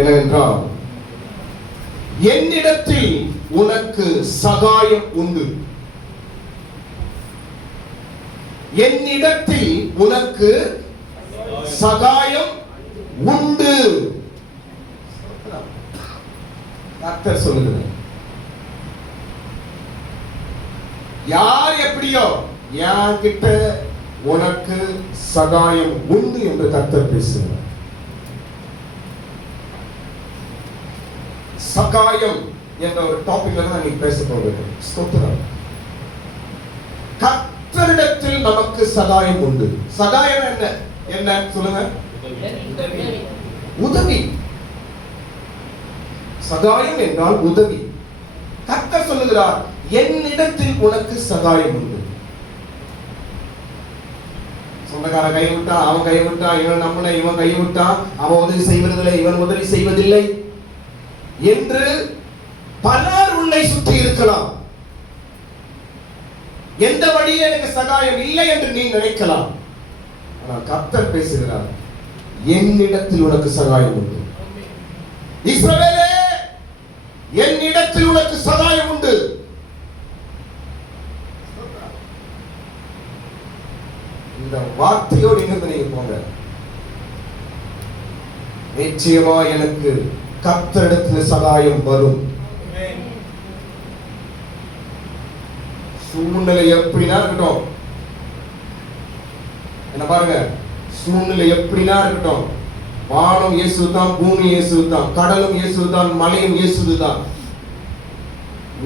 என்னவென்றால், என்னிடத்தில் உனக்கு சகாயம் உண்டு. என்னிடத்தில் உனக்கு சகாயம் உண்டு. கர்த்தர் சொல்லுகிறார். யார் எப்படியோ என் கிட்ட உனக்கு சகாயம் உண்டு என்று கர்த்தர் பேசுகிறார். சகாயம் என்ற ஒரு டாபிக்ல தான் நீங்க பேச போகிறேன். ஸ்தோத்திரம். கர்த்தரிடத்தில் நமக்கு சகாயம் உண்டு. சகாயம் என்ன? என்ன சொல்லுங்க? உதவி. சகாயம் என்றால் உதவி. கர்த்தர் சொல்லுகிறார், என்னிடத்தில் உனக்கு சகாயம் உண்டு. சொந்தக்கார கைவிட்டா, அவன் கைவிட்டா, இவன் நம்மளை, இவன் கைவிட்டா, அவன் உதவி செய்வதில்லை, இவன் உதவி செய்வதில்லை என்று பலர் உன்னை சுற்றி இருக்கலாம். எந்த வழியே எனக்கு சகாயம் இல்லை என்று நீ நினைக்கலாம். ஆனால் கர்த்தர் பேசுகிறார், என்னிடத்தில் உனக்கு சகாயம் உண்டு. இஸ்ரவேலே, என்னிடத்தில் உனக்கு சகாயம் உண்டு. இந்த வார்த்தையோடு இங்கிருந்து நீங்க போங்க. நிச்சயமா எனக்கு கர்த்தரிடத்தில் சகாயம் வரும். சூழ்நிலை எப்படினா இருக்கட்டும், என்ன பாருங்க, சூழ்நிலை எப்படினா இருக்கட்டும், வானம் இயேசுதான், பூமி இயேசுதான், கடலும் இயேசுதான், மலையும் இயேசுதான்,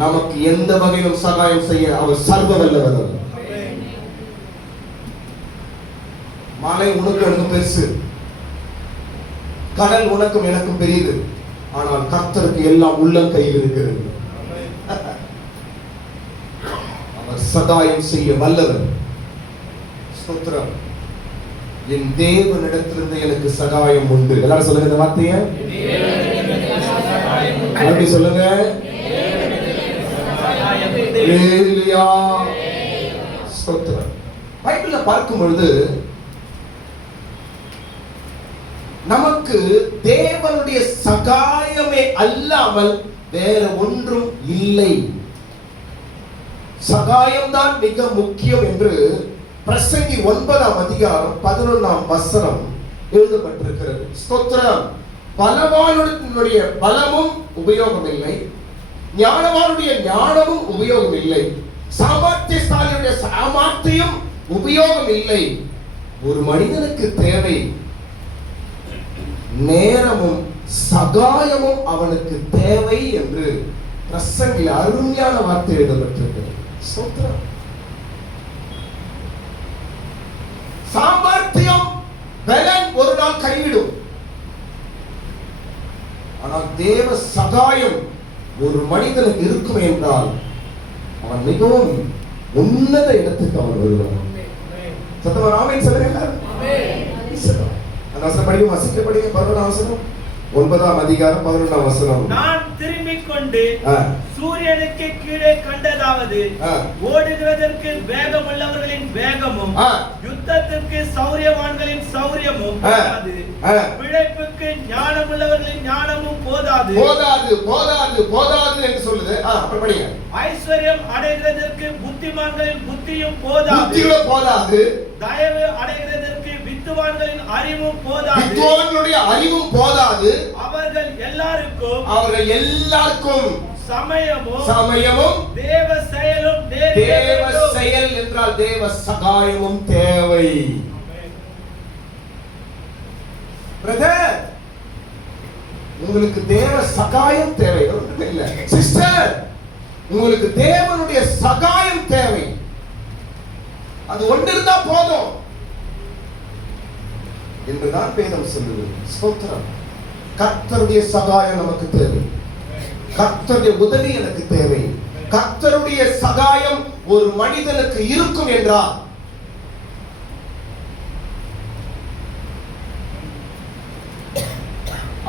நமக்கு எந்த வகையிலும் சகாயம் செய்ய அவர் சர்வ வல்லவர். மலை உனக்கு எனக்கு பெருசு, கடல் உனக்கும் எனக்கும் பெரியது. ஆனால் கர்த்தருக்கு எல்லாம் உள்ளம் கையில் இருக்கிறது. அவர் சகாயம் செய்ய வல்லவர். ஸ்தோத்திரம். என் தேவனிடத்திலிருந்து எனக்கு சகாயம் உண்டு. எல்லாரும் சொல்லுங்க இந்த வார்த்தையை. எப்படி சொல்லுங்க? ஹல்லேலூயா. ஸ்தோத்திரம். பைபிள்ல பார்க்கும் பொழுது நமக்கு தேவனுடைய சகாயமே அல்லாமல் வேற ஒன்றும் இல்லை. சகாயம்தான் மிக முக்கியம் என்று பிரசங்கி 9ஆம் அதிகாரம் 11ஆம் வசனம் எழுதப்பட்டிருக்கிறது. ஸ்தோத்திரம். பலவானுடைய பலமும் உபயோகம் இல்லை, ஞானவானுடைய ஞானமும் உபயோகம் இல்லை, சாமர்த்தியசாலியுடைய சாமர்த்தியம் உபயோகம் இல்லை. ஒரு மனிதனுக்கு தேவை நேரமும் சகாயமும் அவனுக்கு தேவை என்று பிரசங்கில் அருமையான வார்த்தை எழுதப்பட்டிருக்கிறது. ஸ்தோத்திரம். சாமர்த்தியம் பலன் ஒரு நாள் கைவிடும். ஆனால் தேவ சகாயம் ஒரு மனிதனுக்கு இருக்கும் என்றால் அவன் மிகவும் உன்னத இடத்துக்கு அவன் வருவான். சத்தமா ஆமென் சொல்லுங்க. அந்த வசனம் படிக்கும், வசிக்க படிக்க 11ஆம் வசனம், 9ஆம் அதிகாரம் 11ஆம் வசனம். நான் திரும்பிக் கொண்டு சூரியனுக்கு கீழே கண்டதாவது, ஓடுகிறதற்கு வேகமுள்ளவர்களின் வேகமும் யுத்தத்திற்கு சௌரியவான்களின் சௌரியமும் போதாது, பிழைப்புக்கு ஞானமுள்ளவர்களின் ஞானமும் போதாது. போதாது போதாது போதாது என்று சொல்லுது. அப்புறம் படிங்க. ஐஸ்வர்யம் அடைகிறதற்கு புத்திமான்களின் புத்தியும் போதாது. புத்தியும் போதாது. தயவு அடைகிறதற்கு வித்துவான்களின் அறிவும் போதாது. வித்துவான்களுடைய அறிவும் போதாது. அவர்கள் எல்லாருக்கும் சமயமும் தேவ செயலும், தேவ செயல் என்றால் தேவ சகாயமும் தேவை. பிரதர், உங்களுக்கு தேவ சகாயம் தேவை. ஒன்றுமே இல்லை. சிஸ்டர், உங்களுக்கு தேவனுடைய சகாயம் தேவை. அது ஒன்று இருந்தா போதும் என்றுதான் வேதம் சொல்லுது. ஸ்தோத்திரம். கர்த்தருடைய சகாயம் நமக்கு தேவை. கர்த்தருடைய உதவி எனக்கு தேவை. கர்த்தருடைய சகாயம் ஒரு மனிதனுக்கு இருக்கும் என்றால்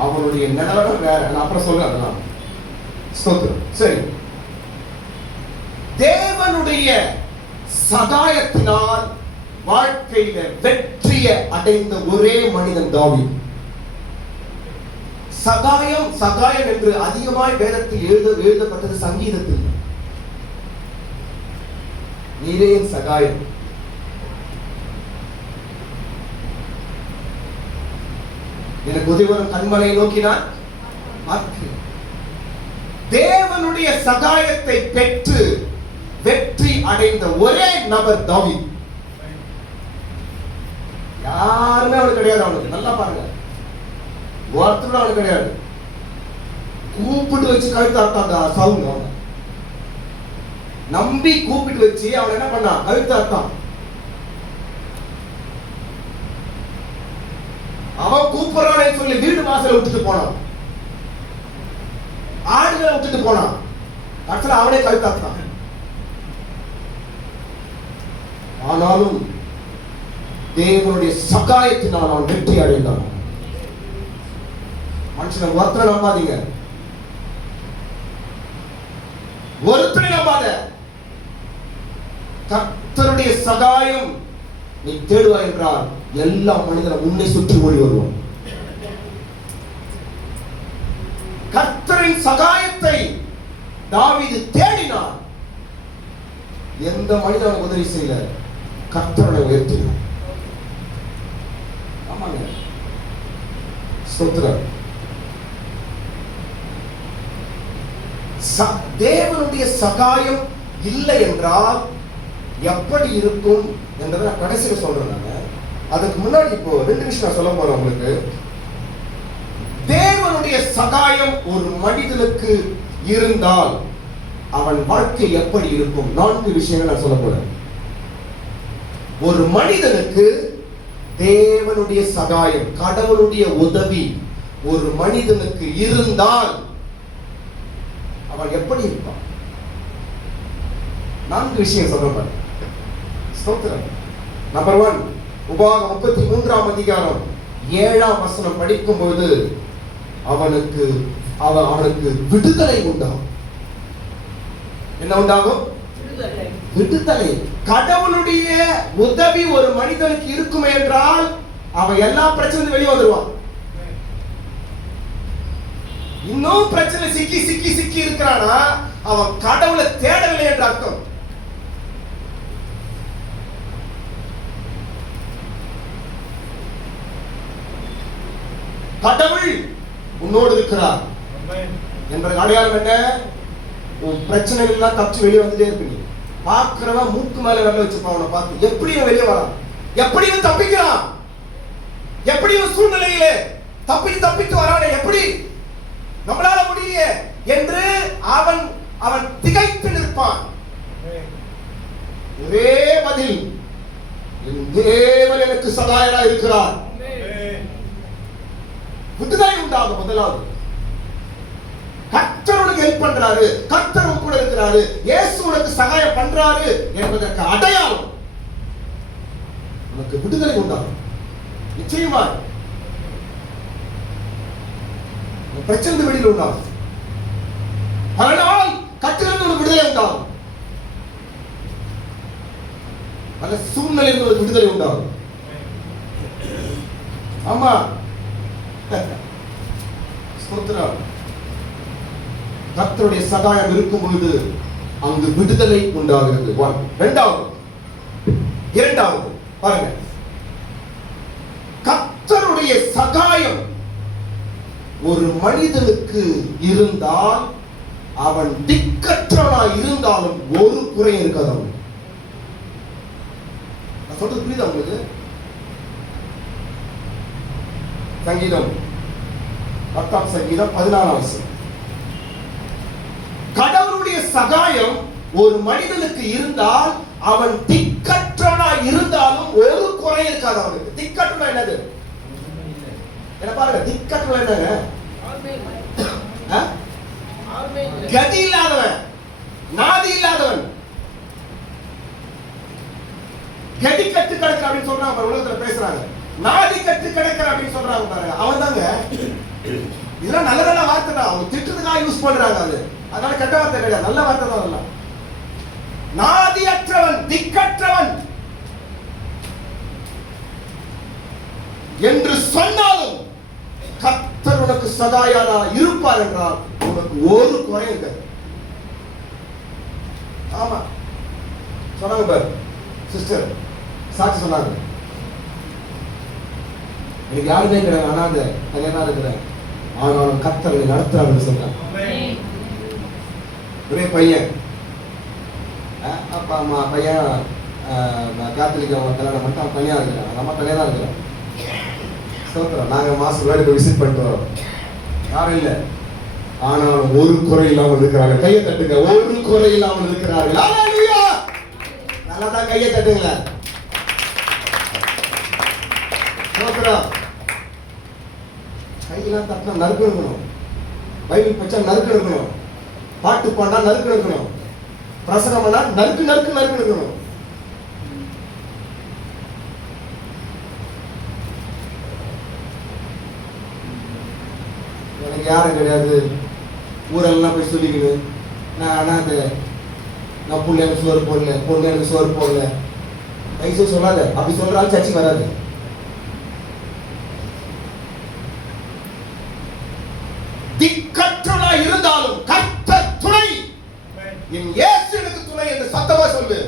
அவனுடைய நிலவர வேற. நான் அப்புறம் சொல்றேன் அதெல்லாம். ஸ்தோத்திரம். சரி, தேவனுடைய சகாயத்தினால் வாழ்க்கையில வெற்றியை அடைந்த ஒரே மனிதன் தாவீது. சகாயம் சகாயம் என்று அதிகமாய் வேதத்தில் எழுதப்பட்டது சங்கீதத்தில். நீரே என் சகாயம். எனக்கு உதவிவரும் கண்மலை நோக்கினார். தேவனுடைய சகாயத்தை பெற்று வெற்றி அடைந்த ஒரே நபர் தாவீது. யாருமே அவனுக்கு கிடையாது. அவனுக்கு நல்லா பாருங்க, ஒருத்தரும் அவனுக்கு கிடையாது. கூப்பிட்டு வச்சு கழுத்து அறுத்தாங்க சவுண்ட். அவன் நம்பி கூப்பிட்டு வச்சு அவன் என்ன பண்ணான்? கழுத்து அறுத்தான். அவன் கூப்பிடுறானே சொல்லி வீடு வாசல விட்டுட்டு போனான், ஆடுகளை விட்டுட்டு போனான். கடைசியில் அவனே கழுத்து அறுத்தான். ஆனாலும் தேவனுடைய சகாயத்தினால் அவன் வெற்றி அடைந்தான். மனுஷனை ஒருத்தரை நம்பாதீங்க, ஒருத்தரை நம்பாத. கர்த்தருடைய சகாயம் நீ தேடுவா என்றால் எல்லா மனிதனும் உன்னை சுற்றி ஓடி வருவான். கர்த்தரின் சகாயத்தை தாவீது தேடினான். எந்த மனிதனும் உதவி செய்யல, கர்த்தரை உயர்த்தினான். ஆமாங்க, ஸ்தோத்திரம். தேவனுடைய சகாயம் இல்லை என்றால் எப்படி இருக்கும் என்றதை நான் கடைசியில் சொல்றேன். அதுக்கு முன்னாடி இப்போ 2 நிமிஷம் நான் சொல்ல போறேன் உங்களுக்கு. தேவனுடைய சகாயம் ஒரு மனிதனுக்கு இருந்தால் அவன் வாழ்க்கை எப்படி இருக்கும்? 4 விஷயங்கள் நான் சொல்ல போறேன். ஒரு மனிதனுக்கு தேவனுடைய சகாயம், கடவுளுடைய உதவி ஒரு மனிதனுக்கு இருந்தால் அவன் எப்படி இருப்பான்? 4 விஷயம் சொல்றேன். ஸ்தோத்திரம். நம்பர் 1, உபாகமம் 33ஆம் அதிகாரம் 7ஆம் வசனம் படிக்கும்போது அவனுக்கு விடுதலை உண்டாகும். என்ன உண்டாகும்? விடுதலை. கடவுளுடைய உதவி ஒரு மனிதனுக்கு இருக்குமே என்றால் அவன் எல்லா பிரச்சனையும் வெளியே வந்துருவான். இன்னும் பிரச்சனை சிக்கி சிக்கி சிக்கி இருக்கிறானா அவன் கடவுளை தேடவில்லை என்ற அர்த்தம். கடவுள் உன்னோடு இருக்கிறார் என்ற அடையாளம் என்ன? உன் பிரச்சனைகள் எல்லாம் தப்பிச்சு வெளியே வந்துட்டே இருக்கு. நீ பார்க்கிறவன் மூக்கு மேல வெள்ள வச்சுப்பான். அவனை பார்த்து எப்படியும் வெளியே வரான், எப்படியும் தப்பிக்கிறான், எப்படியும் சூழ்நிலையிலே தப்பித்து வரானே, எப்படி நம்மளால முடியல என்று அவன் திகைத்து நிற்பான். ஒரே பதில், என் தேவன் எனக்கு சகாயரா இருக்கிறார். விடுதலை உண்டாகும். முதலாவது, கர்த்தர் உனக்கு ஹெல்ப் பண்றாரு, கர்த்தர் உன் கூட இருக்கிறாரு, இயேசு உனக்கு சகாயம் பண்றாரு என்பதற்கு அடையாளம் உனக்கு விடுதலை உண்டாகும். நிச்சயமா பிரச்சனை வெளியில் உண்டாகும். பல நாள் கற்றிலிருந்து ஒரு விடுதலை உண்டாகும். பல சூழ்நிலையில் ஒரு விடுதலை உண்டாகும். ஆமா, கர்த்தருடைய சகாயம் இருக்கும் பொழுது அங்கு விடுதலை உண்டாகிறது. இரண்டாவது பாருங்க, கர்த்தருடைய சகாயம் ஒரு மனிதனுக்கு இருந்தால் அவன் திக்கற்றவனாய் இருந்தாலும் ஒரு குறை இருக்காது. அவன் நான் சொல்றது புரியுதா உங்களுக்கு? சங்கீதம் 10ஆம் சங்கீதம் 14ஆம் வசனம். கடவுளுடைய சகாயம் ஒரு மனிதனுக்கு இருந்தால் அவன் திக்கற்றவனாய் இருந்தாலும் ஒரு குறை இருக்காது அவனுக்கு. திக்கற்றவனா என்னது? என்ன பாருங்க, திக்கற்றவன் என்னங்க? கதி இல்லாதவன், நாதி இல்லாதவன், கதி கட்டு கிடக்கிற அப்படின்னு சொல்றாங்க. உலகத்துல பேசுறாங்க, நாதி கட்டு கிடக்கிற அப்படின்னு சொல்றாங்க பாருங்க. அவன் தாங்க. இதெல்லாம் நல்ல நல்ல வார்த்தை தான், அவங்க திட்டத்துக்காக யூஸ் பண்றாங்க. அதனால கெட்ட வார்த்தை கிடையாது, நல்ல வார்த்தை தான். அதெல்லாம் நாதியற்றவன், திக்கற்றவன் என்று சொன்னாலும் கர்த்தருடைய உனக்கு சகாயாரா இருப்பார் என்றால் உனக்கு ஒரு குறையும் இருக்காது. ஆமா சொன்னாங்க பாரு சிஸ்டர், சாட்சி சொன்னாங்க. எனக்கு யாருமே கிடையாது, அனாதை தனியா இருக்கிறேன், ஆனாலும் கர்த்தரை நடத்துறாருன்னு சொல்றாங்க. ஒரே பையன், அப்பா அம்மா பையன் கேத்தலிக் கல்யாணம் பண்ணிட்டு அவன் தனியா இருக்கிறான், அந்த அம்மா தனியா தான் இருக்கிறான். சோத்திரம், நாங்க மாசம் வேலை போய் விசிட் பண்ணிட்டு வரோம், யாரும் இல்லை, ஆனாலும் ஒரு குறை இல்லாமல் இருக்கிறாங்க. கையை தட்டுங்க, ஒரு குறை இல்லாமல் இருக்கிறார்கள். ஹல்லேலூயா! நல்லா தான் கையை தட்டுங்க. சோத்திரம், கையெல்லாம் தட்டினா நறுக்கு இருக்கணும், பைபிள் பச்சா நறுக்கு இருக்கணும், பாட்டு பாண்டா நறுக்கு இருக்கணும், பிரசங்கம் பண்ணா நறுக்கு நறுக்கு நறுக்கு இருக்கணும். எனக்கு யாரும் கிடையாது, ஊரெல்லாம் போய் சொல்லிக்கணும் நான் அனாதை, நான் புள்ள எனக்கு சோறு போடல, பொண்ணு எனக்கு சோறு போடல, வயசு சொல்லாத. அப்படி சொல்றாலும் சர்ச்சைக்கு வராது. திக்கற்றவனா இருந்தாலும் கர்த்தர் துணை, என் இயேசு எனக்கு துணை என்று சத்தமா சொல்லு.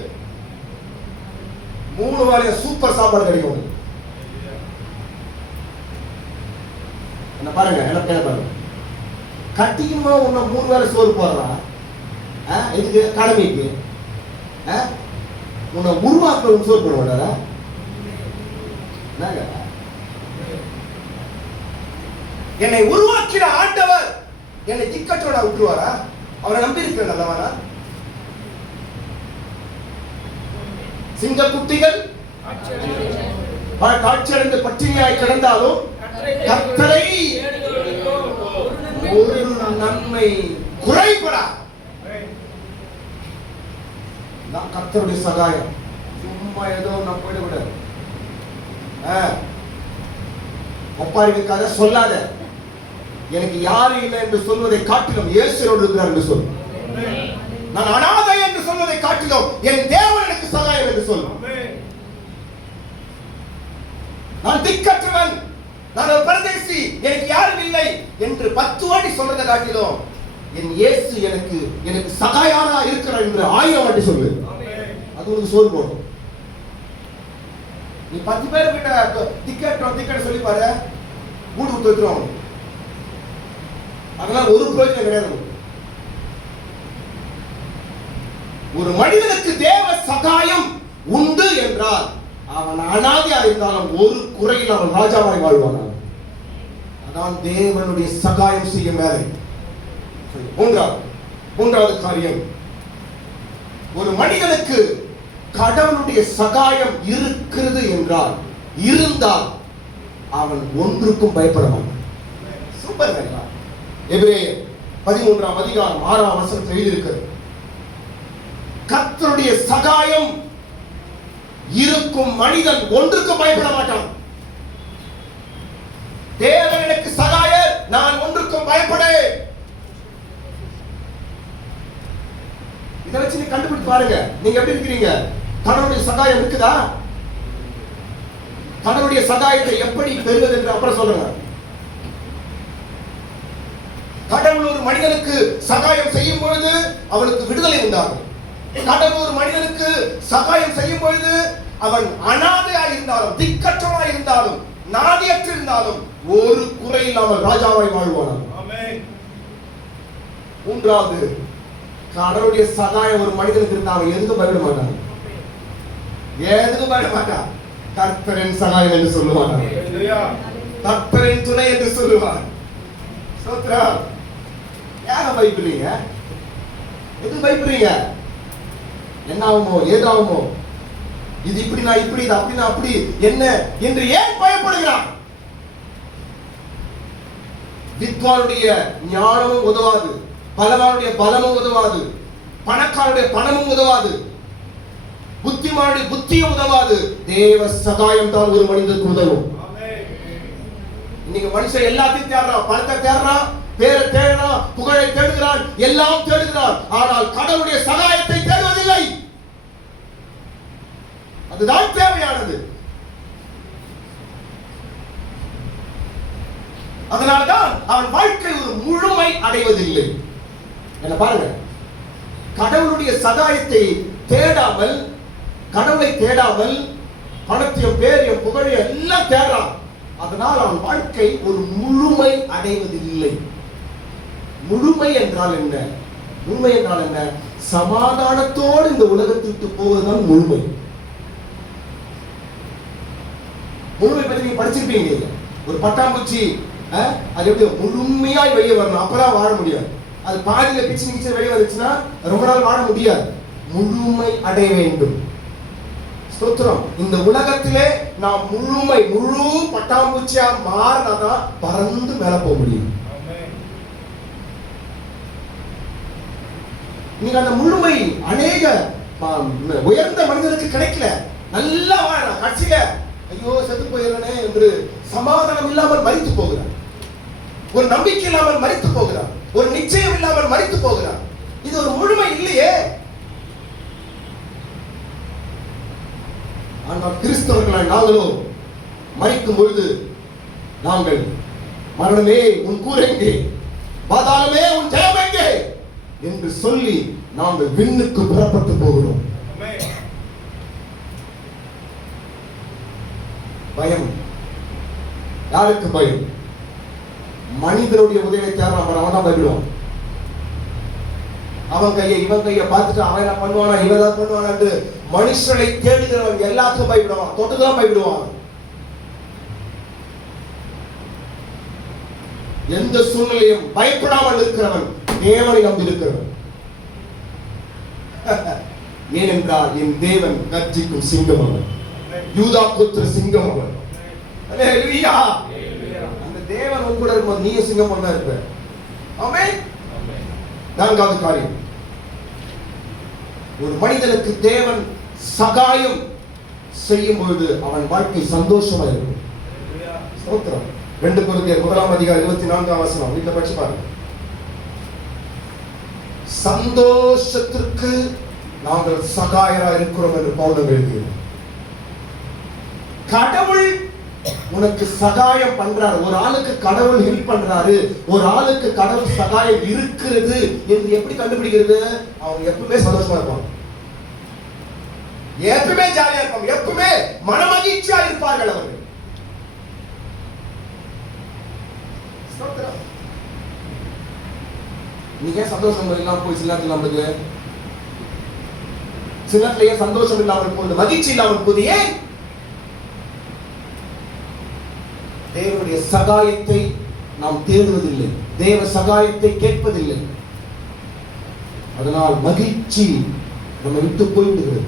3 வேளைய சூப்பர் சாப்பாடு கிடைக்கும். என்ன பாருங்க, என்ன பாருங்க, கட்டிக்குமா உன்னை 3 வேளை சோறு போடுறான், இதுக்கு கடமைக்கு உன்னை உருவாக்க சோறு போட மாட்டாரா? என்னை உருவாக்கிற ஆண்டவர் என்னை திக்கற்றோட விட்டுருவாரா? அவரை நம்பி இருக்கிற நல்லவானா? சிங்க குட்டிகள் காட்சியடைந்து பட்டினியாய் கிடந்தாலும் கர்த்தரை ஒரு நன்மை குறைபடா. கர்த்தருடைய சகாயம் சும்மா ஏதோ நம்ம போயிடக்கூடாது. ஒப்பாரி வைக்காத, சொல்லாத. எனக்கு யாரு இல்லை என்று சொல்வதை காட்டிலும் இயேசுவோடு இருக்கிறார் என்று சொல். நான் அனாதை என்று சொல்வதை காட்டிலும் என் தேவன் எனக்கு சகாயம் என்று சொல். நான் திக்கற்றவன், நான் ஒரு பரதேசி, எனக்கு யாரும் இல்லை என்று 10 வாட்டி சொல்றதை காட்டிலும் என் இயேசு எனக்கு சகாயமா இருக்கிறார் என்று 1000 வாட்டி சொல்லு. அது உனக்கு சோறு போடும். நீ 10 பேர் கிட்ட திக்கற்ற சொல்லி பாரு, மூடு விட்டு வைக்கிறோம். அதெல்லாம் ஒரு பிரயோஜனம் கிடையாது. ஒரு மனிதனுக்கு தேவ சகாயம் உண்டு என்றால் அவன் அனாதையா இருந்தாலும் ஒரு குறையில் அவன் ராஜாவாய் வாழ்வான். அதான் தேவனுடைய சகாயம் செய்யும் வேலை. மூன்றாவது காரியம், ஒரு மனிதனுக்கு கடவுளுடைய சகாயம் இருக்கிறது என்றால், இருந்தால் அவன் ஒன்றுக்கும் பயப்பட மாட்டான். சூப்பர். எபிரேயர் 13ஆம் அதிகாரம் 6ஆம் வசனத்தில் எழுதியிருக்கிறது, கர்த்தருடைய சகாயம் இருக்கும் மனிதன் ஒன்றுக்கும் பயப்பட மாட்டான். தேவன் எனக்கு சகாயர், நான் ஒன்றுக்கும் பயப்படேன். இதை வச்சு நீ கண்டுபிடித்து பாருங்க, நீங்க எப்படி இருக்கிறீங்க? கடவுளுடைய சகாயம் இருக்குதா? கடவுளுடைய சகாயத்தை எப்படி பெறுவது என்று அப்புறம் சொல்லுங்க. கடவுள் ஒரு மனிதனுக்கு சகாயம் செய்யும் பொழுது அவனுக்கு விடுதலை உண்டாகும். கடவுள் ஒரு மனிதனுக்கு சகாயம் செய்யும் பொழுது அவன் அனாதையாய் இருந்தாலும், திக்கற்றவனாய் இருந்தாலும், நாதியற்று இருந்தாலும் ஒரு குறை இல்லாமல் ராஜாவாய் வாழ்வான். மூன்றாவது, கடவுளுடைய சகாயம் ஒரு மனிதனுக்கு இருந்தால் அவன் எதுக்கும் பயப்பட மாட்டான். எதுக்கும் பயப்பட மாட்டான். கர்த்தரின் சகாயம் என்று சொல்லுவான், கர்த்தரின் துணை என்று சொல்லுவான். ஸ்தோத்திரம். யாரை பயப்படுறீங்க? எது பயப்படுறீங்க? என்ன ஆகுமோ, ஏதாகுமோ, இது இப்படி நான் இப்படி, இது அப்படி நான் அப்படி, என்ன என்று ஏன் பயப்படுகிறான்? வித்வானுடைய ஞானமும் உதவாது, பலவானுடைய பலமும் உதவாது, பணக்காரனுடைய பணமும் உதவாது, புத்திமானுடைய புத்தியும் உதவாது. தேவ சகாயம் தான் ஒரு மனிதனுக்கு உதவும். இன்னைக்கு மனுஷன் எல்லாத்தையும் தேடுறான், பணத்தை தேடுறான், பேரை தேடுறான், புகழை தேடுகிறான், எல்லாம் தேடுகிறான். ஆனால் கடவுளுடைய சகாயத்தை தேடுவதில்லை. அதுதான் தேவையானது. அதனால்தான் அவன் வாழ்க்கை ஒரு முழுமை அடைவதில்லை. என்ன பாருங்க, கடவுளுடைய சகாயத்தை தேடாமல், கடவுளை தேடாமல் பணத்தையும் பேரையும் புகழையும் எல்லாம் தேடுறான். அதனால் அவன் வாழ்க்கை ஒரு முழுமை அடைவதில்லை. முழுமை என்றால் என்ன? முழுமை என்றால் என்ன? சமாதானத்தோடு இந்த உலகத்திற்கு போவதுதான் முழுமை. முழுமை பற்றி நீங்க படிச்சிருப்பீங்க. ஒரு பட்டாம்பூச்சி அது எப்படி முழுமையாய் வெளியே வரணும், அப்பதான் வாழ முடியும். அது பாதியில பிச்சு நிச்சு வெளியே வந்துச்சுன்னா ரொம்ப நாள் வாழ முடியாது. முழுமை அடைய வேண்டும். ஸ்தோத்திரம். இந்த உலகத்திலே நாம் முழு பட்டாம்பூச்சியா மாறினாதான் பறந்து மேல போக முடியும். நீங்க அந்த முழுமை அநேக உயர்ந்த மனிதனுக்கு கிடைக்கல. நல்லா வாழலாம், கட்சியில ஐயோ செத்து போயிடனே என்று சமாதானம் இல்லாமல் மரித்து போகிறார். ஒரு நம்பிக்கை இல்லாமல் மரித்து போகிறார். ஒரு நிச்சயம் இல்லாமல் மரித்து போகிறார். இது ஒரு முழுமை இல்லையே. ஆனால் கிறிஸ்தவர்களாய் நாங்களும் மரிக்கும் பொழுது நாங்கள் மரணமே உன் கூர் எங்கே, பாதாளமே உன் ஜெயம் எங்கே என்று சொல்லி நாங்கள் விண்ணுக்கு புறப்பட்டு போகிறோம். பயம். யாருக்கு பயம்? மனிதனுடைய உதவியை தேவை. அவன் தான் பயப்படுவான். அவன் கையை இவன் கையை பார்த்துட்டு அவன் என்ன பண்ணுவானா, இவன் தான் பண்ணுவானா என்று மனுஷனை தேடுகிறவன் எல்லாத்துக்கும் பயப்படுவான். தொட்டுதான் பயப்படுவான். எந்த சூழ்நிலையும் பயப்படாமல் இருக்கிறவன் தேவனை நம்பி இருக்கிறவன். ஏனென்றால் என் தேவன் கர்ஜிக்கும் சிங்கம் அவன், யூதா புத்திர சிங்கம் அவன். அல்லேலூயா. அந்த தேவன் உன் கூட இருக்கும்போது நீ சிங்கம் ஒண்ணா இருப்ப. ஆமென். நான்காவது காரியம், ஒரு மனிதனுக்கு தேவன் சகாயம் செய்யும் பொழுது அவன் வாழ்க்கை சந்தோஷமா இருக்கும். ஸ்தோத்திரம். 2 கொரிந்தியர் 1:24 வீட்டுல படிச்சு பாருங்க. சந்தோஷத்திற்கு நாங்கள் சகாயரா இருக்கிறோம் என்று பவுல் எழுதினார். கடவுள் உனக்கு சகாயம் பண்றாரு. ஒரு ஆளுக்கு கடவுள் ஹெல்ப் பண்றாரு, ஒரு ஆளுக்கு கடவுள் சகாயம் இருக்கிறது என்று எப்படி கண்டுபிடிக்கிறது? அவங்க எப்பவுமே சந்தோஷமா இருப்பாங்க, எப்பவுமே ஜாலியா இருப்பாங்க, எப்பவுமே மனமகிழ்ச்சியா இருப்பார்கள் அவர்கள். நீங்க சந்தோஷம் இல்லாம போய் சில நேரத்தில் நம்மளுக்கு சில நேரத்திலேயே சந்தோஷம் இல்லாமல் போகுது, மகிழ்ச்சி இல்லாமல் போகுது. ஏன்? தேவனுடைய சகாயத்தை நாம் தேடுவதில்லை, தேவ சகாயத்தை கேட்பதில்லை. அதனால் மகிழ்ச்சி நம்ம விட்டு போய்விடுகிறது.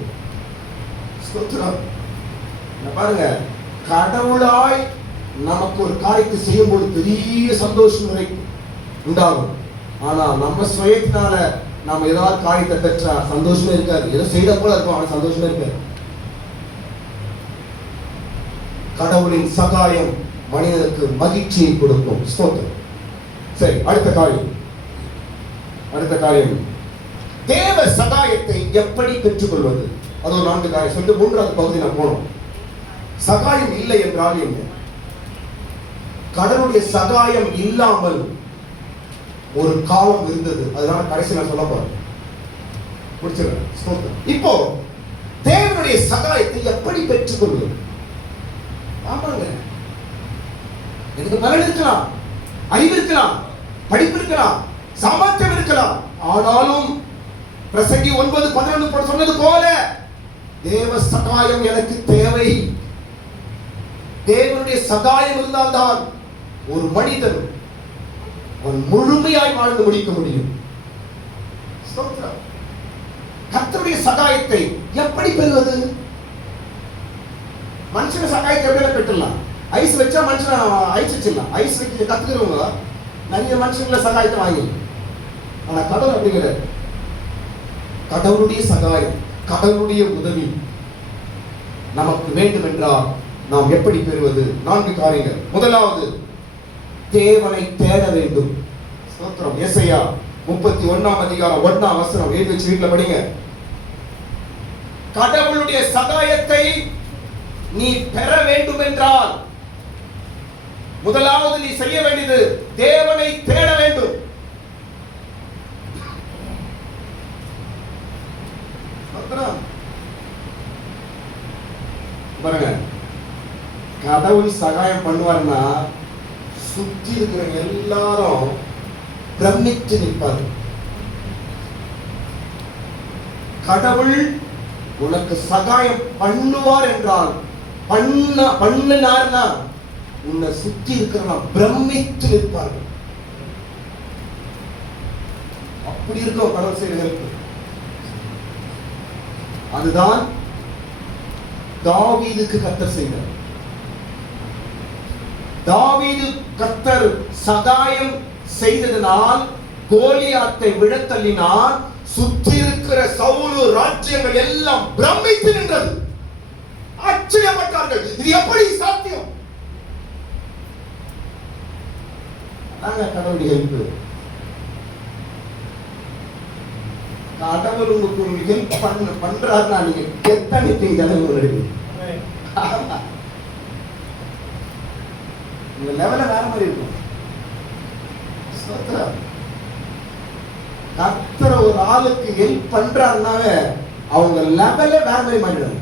பாருங்க, கடவுளாய் நமக்கு ஒரு காரியத்தை செய்யும் போது பெரிய சந்தோஷம் உண்டாகும். ஆனா நம்ம சுயத்தினால நாம ஏதாவது காரியத்தை பெற்றா சந்தோஷமே இருக்காது. ஏதோ செய்த போல இருக்கும், ஆனா சந்தோஷமே இருக்காது. கடவுளின் சகாயம் மனிதனுக்கு மகிழ்ச்சியை கொடுக்கும். ஸ்தோத்திரம். சரி, அடுத்த காரியம் தேவ சகாயத்தை எப்படி பெற்றுக்கொள்வது? அது ஒரு 4 காரியம் சொல்லி 3வது பகுதி நான் போனோம். சகாயம் இல்லை என்றால் என்ன? கடவுளுடைய சகாயம் இல்லாமல் ஒரு காலம் இருந்தது. அதனால கடைசி நான் சொல்ல போறேன், முடிச்சிடுறேன். இப்போ தேவனுடைய சகாயத்தை எப்படி பெற்றுக்கொள்வது? ஆமாங்க, எனக்கு பலன் இருக்கலாம், அறிவு இருக்கலாம், படிப்பு இருக்கலாம், சாமர்த்தியம் இருக்கலாம். ஆனாலும் பிரசங்கி 9:11 சொன்னது போல தேவ சகாயம் எனக்கு தேவை. தேவனுடைய சகாயம் இருந்தால்தான் ஒரு மனிதன் அவன் முழுமையாய் வாழ்ந்து முடிக்க முடியும். கர்த்தருடைய சகாயத்தை எப்படி பெறுவது? மனுஷன சகாயத்தை எப்படி பெற்றலாம்? ஐஸ் வச்சா மனுஷன் ஐஸ் வச்சிடலாம். ஐஸ் வைக்க கத்துக்கிறவங்க நிறைய மனுஷங்கள சகாயத்தை வாங்கி. ஆனா கடவுள் அப்படி கிடையாது. கடவுளுடைய சகாயம், கடவுளுடைய உதவி நமக்கு வேண்டும் என்றால் நாம் எப்படி பெறுவது? 4 காரியங்கள். முதலாவது, தேவனை தேட வேண்டும். ஸ்தோத்திரம். எசையா 31:1 எழுதி வச்சு வீட்டுல படிங்க. கடவுளுடைய சகாயத்தை நீ பெற வேண்டும் என்றால் முதலாவது நீ செய்ய வேண்டியது தேவனை தேட வேண்டும். பாருங்க, கடவுள் சகாயம் பண்ணுவார்னா சுத்தி இருக்கிற எல்லாரும் பிரமித்து நிற்பார்கள். கடவுள் உனக்கு சகாயம் பண்ணுவார் என்றால் பண்ணினார்னா உன்னை சுத்தி இருக்கிறவங்க பிரமித்து நிற்பார்கள். அப்படி இருக்கும் கடவுள் செய்திகளுக்கு. அதுதான் தாவீதுக்கு கர்த்தர் செய்தார். தாவீது கர்த்தர் சகாயம் செய்ததனால் கோலியாத்தை விழத்தள்ளினார். சுற்றி இருக்கிற சவுல் ராஜ்யங்கள் எல்லாம் பிரமித்து நின்றது. ஆச்சரியப்பட்டார்கள், இது எப்படி சாத்தியம்? கடவுளுடைய ஹெல்ப். கடவுள் உங்களுக்கு ஹெல்ப் பண்றாருன்னா நீங்க கெத்தனிப்பீங்க. ஜனங்கள் உங்க லெவல வேற மாதிரி இருக்கும். கர்த்தர் ஒரு ஆளுக்கு ஹெல்ப் பண்றாருனாவே அவங்க லெவல வேற மாதிரி மாறிடுறாங்க.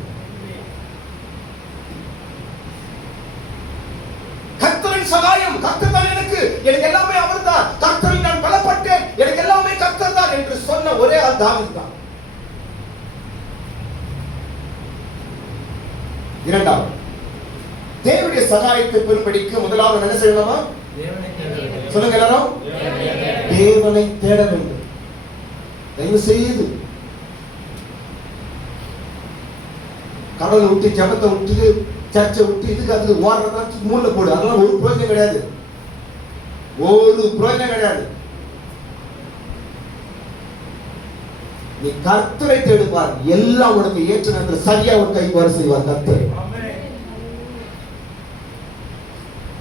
கர்த்தரின் சகாயம், கர்த்தர் தான் எனக்கு எல்லாமே அவர் தான், கர்த்தரில் நான் பலப்பட்டேன், எனக்கு எல்லாமே கர்த்தர் தான் என்று சொன்ன ஒரே ஆள் தாவீது தான். இரண்டாவது, தேவனுடைய சகாயத்தை பெறும்படிக்கு முதலாவது என்ன செய்யணுமா? சொல்லுங்க எல்லாரும், தேவனை தேட வேண்டும். தயவு செய்து கடவுளை விட்டு ஜபத்தை விட்டு சர்ச்சை விட்டு இதுக்கு அதுக்கு ஓடுறதா மூல போடு. அதெல்லாம் ஒரு பிரயோஜனம் கிடையாது, ஒரு பிரயோஜனம் கிடையாது. நீ கர்த்தரை தேடுவார், எல்லாம் உனக்கு ஏற்ற நேரத்தில் சரியா ஒரு கை வர செய்வார் கர்த்தர்.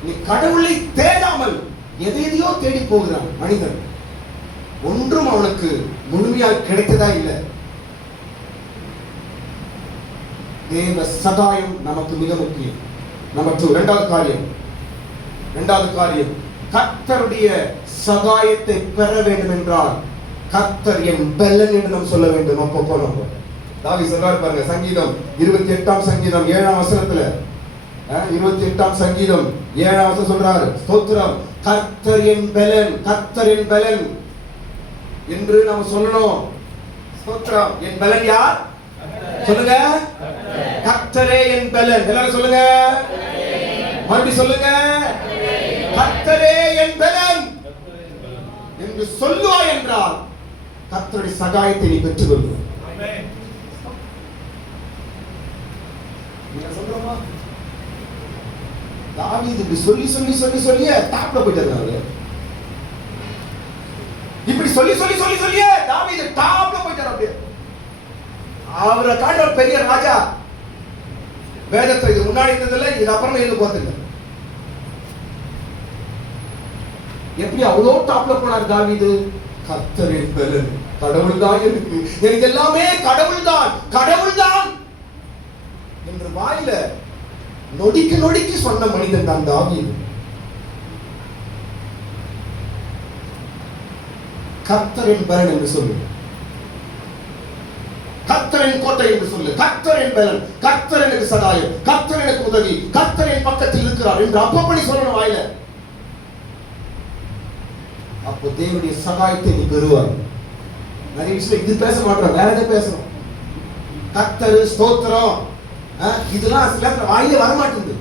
நீ கடவுளை தேடாமல் எதையோ தேடி போகிறான் மனிதன், ஒன்றும் அவனுக்கு முழுமையாக கிடைத்ததா இல்லை. தேவ சகாயம் நமக்கு மிக முக்கியம். நம்பர் 2, இரண்டாவது காரியம் கர்த்தருடைய சகாயத்தை பெற வேண்டும் என்றால் கர்த்தர் என் பெலன் என்று நாம் சொல்ல வேண்டும். அப்போ போனோம் தாவீது சொல்றார் பாருங்க, சங்கீதம் 28ஆம் சங்கீதம் 7ஆம் வசனத்துல, 28ஆம் சங்கீதம் 7ஆம் வசனம் சொல்றாரு, ஸ்தோத்திரம், கர்த்தர் என் பெலன், கர்த்தர் என் பெலன் என்று நாம் சொல்லணும். ஸ்தோத்திரம். என் பெலன் யார்? சொல்லுங்க, கர்த்தரே என் பெலன். எல்லாரும் சொல்லுங்க, மறுபடியும் சொல்லுங்க, கர்த்தரே என் பெலன் என்று சொல்லுவாய் என்றால் கர்த்தருடைய சகாயத்தை நீ பெற்றுக் கொள்வாய். சொல்றோமா? தாவீது இப்படி சொல்லி சொல்லி சொல்லி சொல்லியே டாப்ல போயிட்டாரு. இப்படி சொல்லி சொல்லி சொல்லி சொல்லியே தாவீது டாப்ல போயிட்டாரு. அப்படியே அவரை காட்ட ஒரு பெரிய ராஜா. வேதத்தை இது முன்னாடி இருந்ததில்லை, இது அப்புறம் இருந்து போதில்லை. எப்படி அவ்வளோ டாப்ல போனார் தாவீது? கர்த்தரின் பெலன், கடவுள் தான் எனக்கு எல்லாமே கடவுள் தான், கடவுள் தான் என்று வாயில நொடிக்கு நொடிக்கு சொன்ன மனிதன் தான் தாவீது. கர்த்தரின் பெலன் என்று சொல்லு, கர்த்தரின் கோட்டை என்று சொல்லு, கர்த்தரின் பெலன், கர்த்தர் எனக்கு சகாயம், கர்த்தர் எனக்கு உதவி, கர்த்தரின் பக்கத்தில் இருக்கிறார் என்று அப்பப்படி சொல்லணும் வாயில. அப்போ தேவனுடைய சகாயத்தை நீ பெறுவார். நிறைய விஷயம் இது பேச மாட்டோம், வேற எதை பேசணும். கர்த்தர், ஸ்தோத்திரம், இதெல்லாம் சில வாயில வரமாட்டேங்குது.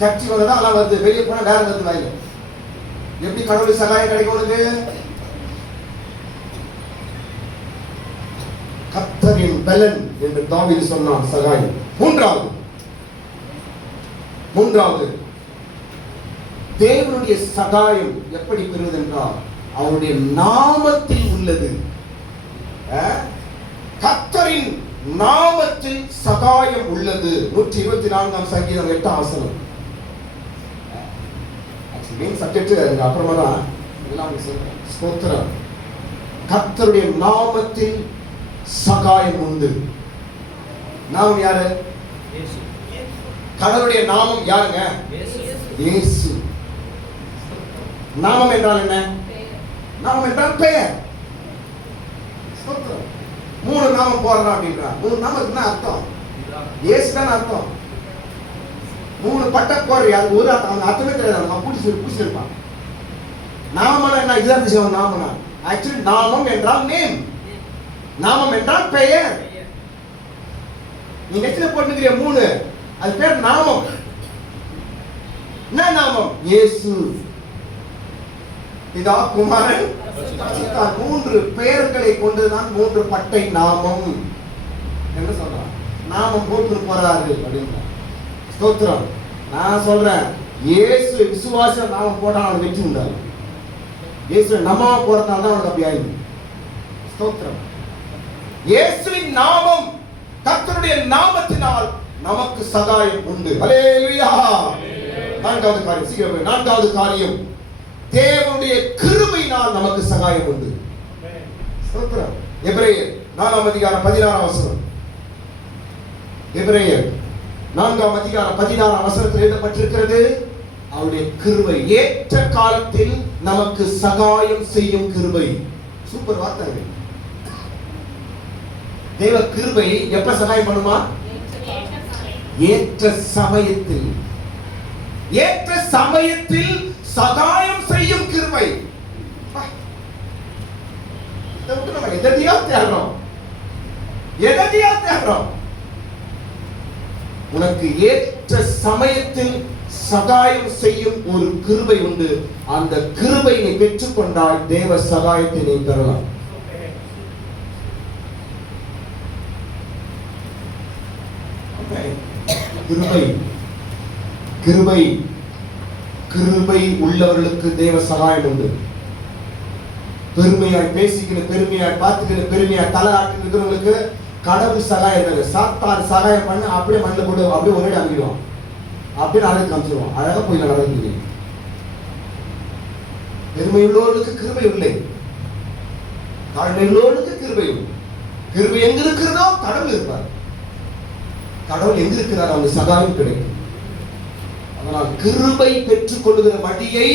சர்ச்சை வந்தா அதெல்லாம் வருது, வெளியே போனா வேற வருது வாயில. எப்படி கடவுள் சகாயம் கிடைக்கும் உனக்கு? கர்த்தரின் பெலன் என்று தாவீது சொன்னான் சகாயம். மூன்றாவது தேவனுடைய சகாயம் எப்படி பெறுவது என்றால் அவருடைய நாமத்தில் உள்ளது. கர்த்தரின் நாமத்தில் சகாயம் உள்ளது. 124ஆம் சங்கீதம் 8ஆம் வசனம். மெயின் சப்ஜெக்ட் அப்புறமா தான் எல்லாம் சொல்றேன். ஸ்தோத்திரம். கர்த்தருடைய நாமத்தில் சகாயம் உண்டு. நாம் யாரு? கடவுளுடைய நாமம் யாருங்க? இயேசு. நாமம் என்றால் என்ன? நாமம் என்றால் பெயர். ஸ்தோத்திரம். 3 நாமம் போடுறான் அப்படின்றான். 3 நாமம் என்ன அர்த்தம்? இயேசு தான் அர்த்தம். 3 பட்ட போடுற அது ஒரு அர்த்தம், அர்த்தமே தெரியாது. நம்ம பூச்சி இருப்பான். நாமம் என்ன? இதுதான் விஷயம். நாமம் ஆக்சுவலி நாமம் என்றால் நேம். நாமம் என்றால் பெயர். நீ நெத்தில போட்டுக்கிற 3 அது பேர் நாமம். என்ன நாமம்? இயேசு, பிதா, குமாரன், பரிசுத்தாவி. 3 பெயர்களை கொண்டுதான் 3 பட்டை நாமம் என்று சொல்றான். நாமம் போட்டு போறாரு அப்படின்னா ஸ்தோத்திரம். நான் சொல்றேன், இயேசு விசுவாச நாமம் போட்டா அவனுக்கு வெற்றி உண்டாது. இயேசு நாம போறதால தான் அவனுக்கு அப்படி ஆயிடுது. ஸ்தோத்திரம். இயேசுவின் நாமம், கர்த்தருடைய நாமத்தினால் நமக்கு சகாயம் உண்டு. ஹல்லேலூயா. 4வது காரியம், சீக்கிரம் 4வது காரியம், தேவனுடைய கிருபையினால் நமக்கு சகாயம் உண்டு. ஸ்தோத்திரம். எபிரேயர் 4ஆம் அதிகாரம் 16ஆம் வசனம். எபிரேயர் 4ஆம் அதிகாரம் 16ஆம் வசனத்தில் எழுதப்பட்டிருக்கிறது, அவருடைய கிருபை ஏற்ற காலத்தில் நமக்கு சகாயம் செய்யும் கிருபை. சூப்பர் வார்த்தை. தேவ கிருபை எப்ப சகாயம் பண்ணுமா? ஏற்ற சமயத்தில். ஏற்ற சமயத்தில் சகாயம் செய்யும் கிருபை. நம்ம எதையா தேடுறோம்? எதையா தேடுறோம்? உனக்கு ஏற்ற சமயத்தில் சகாயம் செய்யும் ஒரு கிருபை உண்டு. அந்த கிருபை நீ பெற்றுக்கொண்டால் தேவ சகாயத்தை நீ பெறலாம். கிருபை கிருபை கிருபை உள்ளவர்களுக்கு தேவ சகாயம் உண்டு. பெருமையாய் பேசிக்கிற, பெருமையாய் பார்த்துக்கிற, பெருமையாய் தலை ஆட்டுகிறவங்களுக்கு கடவுள் சகாயம் இல்லை. சாத்தான் சகாயம் பண்ண அப்படியே மண்ணில் போட்டு அப்படியே ஒரே அமைக்கிடுவான், அப்படியே நடந்து காமிச்சிடுவான். அழகா போய் நடந்து. பெருமை உள்ளவர்களுக்கு கிருபை இல்லை, தாழ்மை உள்ளவர்களுக்கு கிருபை உண்டு. கிருபை எங்க இருக்கிறதோ கடவுள் இருப்பார். கடவுள் எங்க இருக்கிறார், அவங்க சகாயம் கிடைக்கும். அதனால் கிருபை பெற்றுக் கொள்ளுகிற வழியை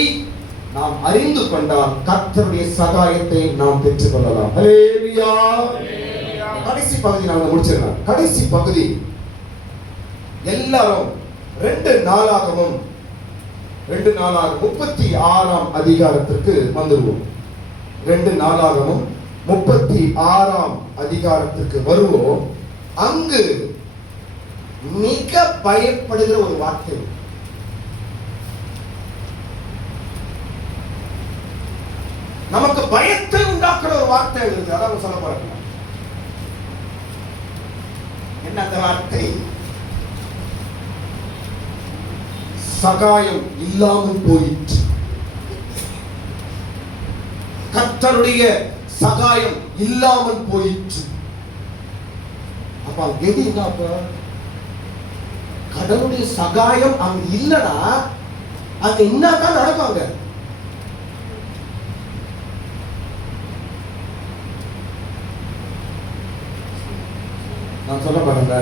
நாம் அறிந்து கொண்டால் கர்த்தருடைய சகாயத்தை நாம் பெற்றுக் கொள்ளலாம். ஹல்லேலூயா. கடைசி பகுதி நாம முடிச்சிடலாம். கடைசி பகுதி எல்லாரும் 2 நாளாகமும் 36ஆம் அதிகாரத்திற்கு வந்துருவோம். 2 நாளாகமும் 36ஆம் அதிகாரத்திற்கு வருவோம். அங்கு மிக பயப்படுகிற ஒரு வார்த்தை, நமக்கு பயத்தை உண்டாக்குற ஒரு வார்த்தை இருக்கு. அதான் சொல்ல போறேன். என்ன அந்த வார்த்தை? சகாயம் இல்லாமல் போயிற்று. கர்த்தருடைய சகாயம் இல்லாமல் போயிற்று. அப்ப கெதி என்ன? அப்ப கடவுளுடைய சகாயம் அங்க இல்லனா அங்க என்னதான் நடப்பாங்க? நான் சொல்ல பாருங்க,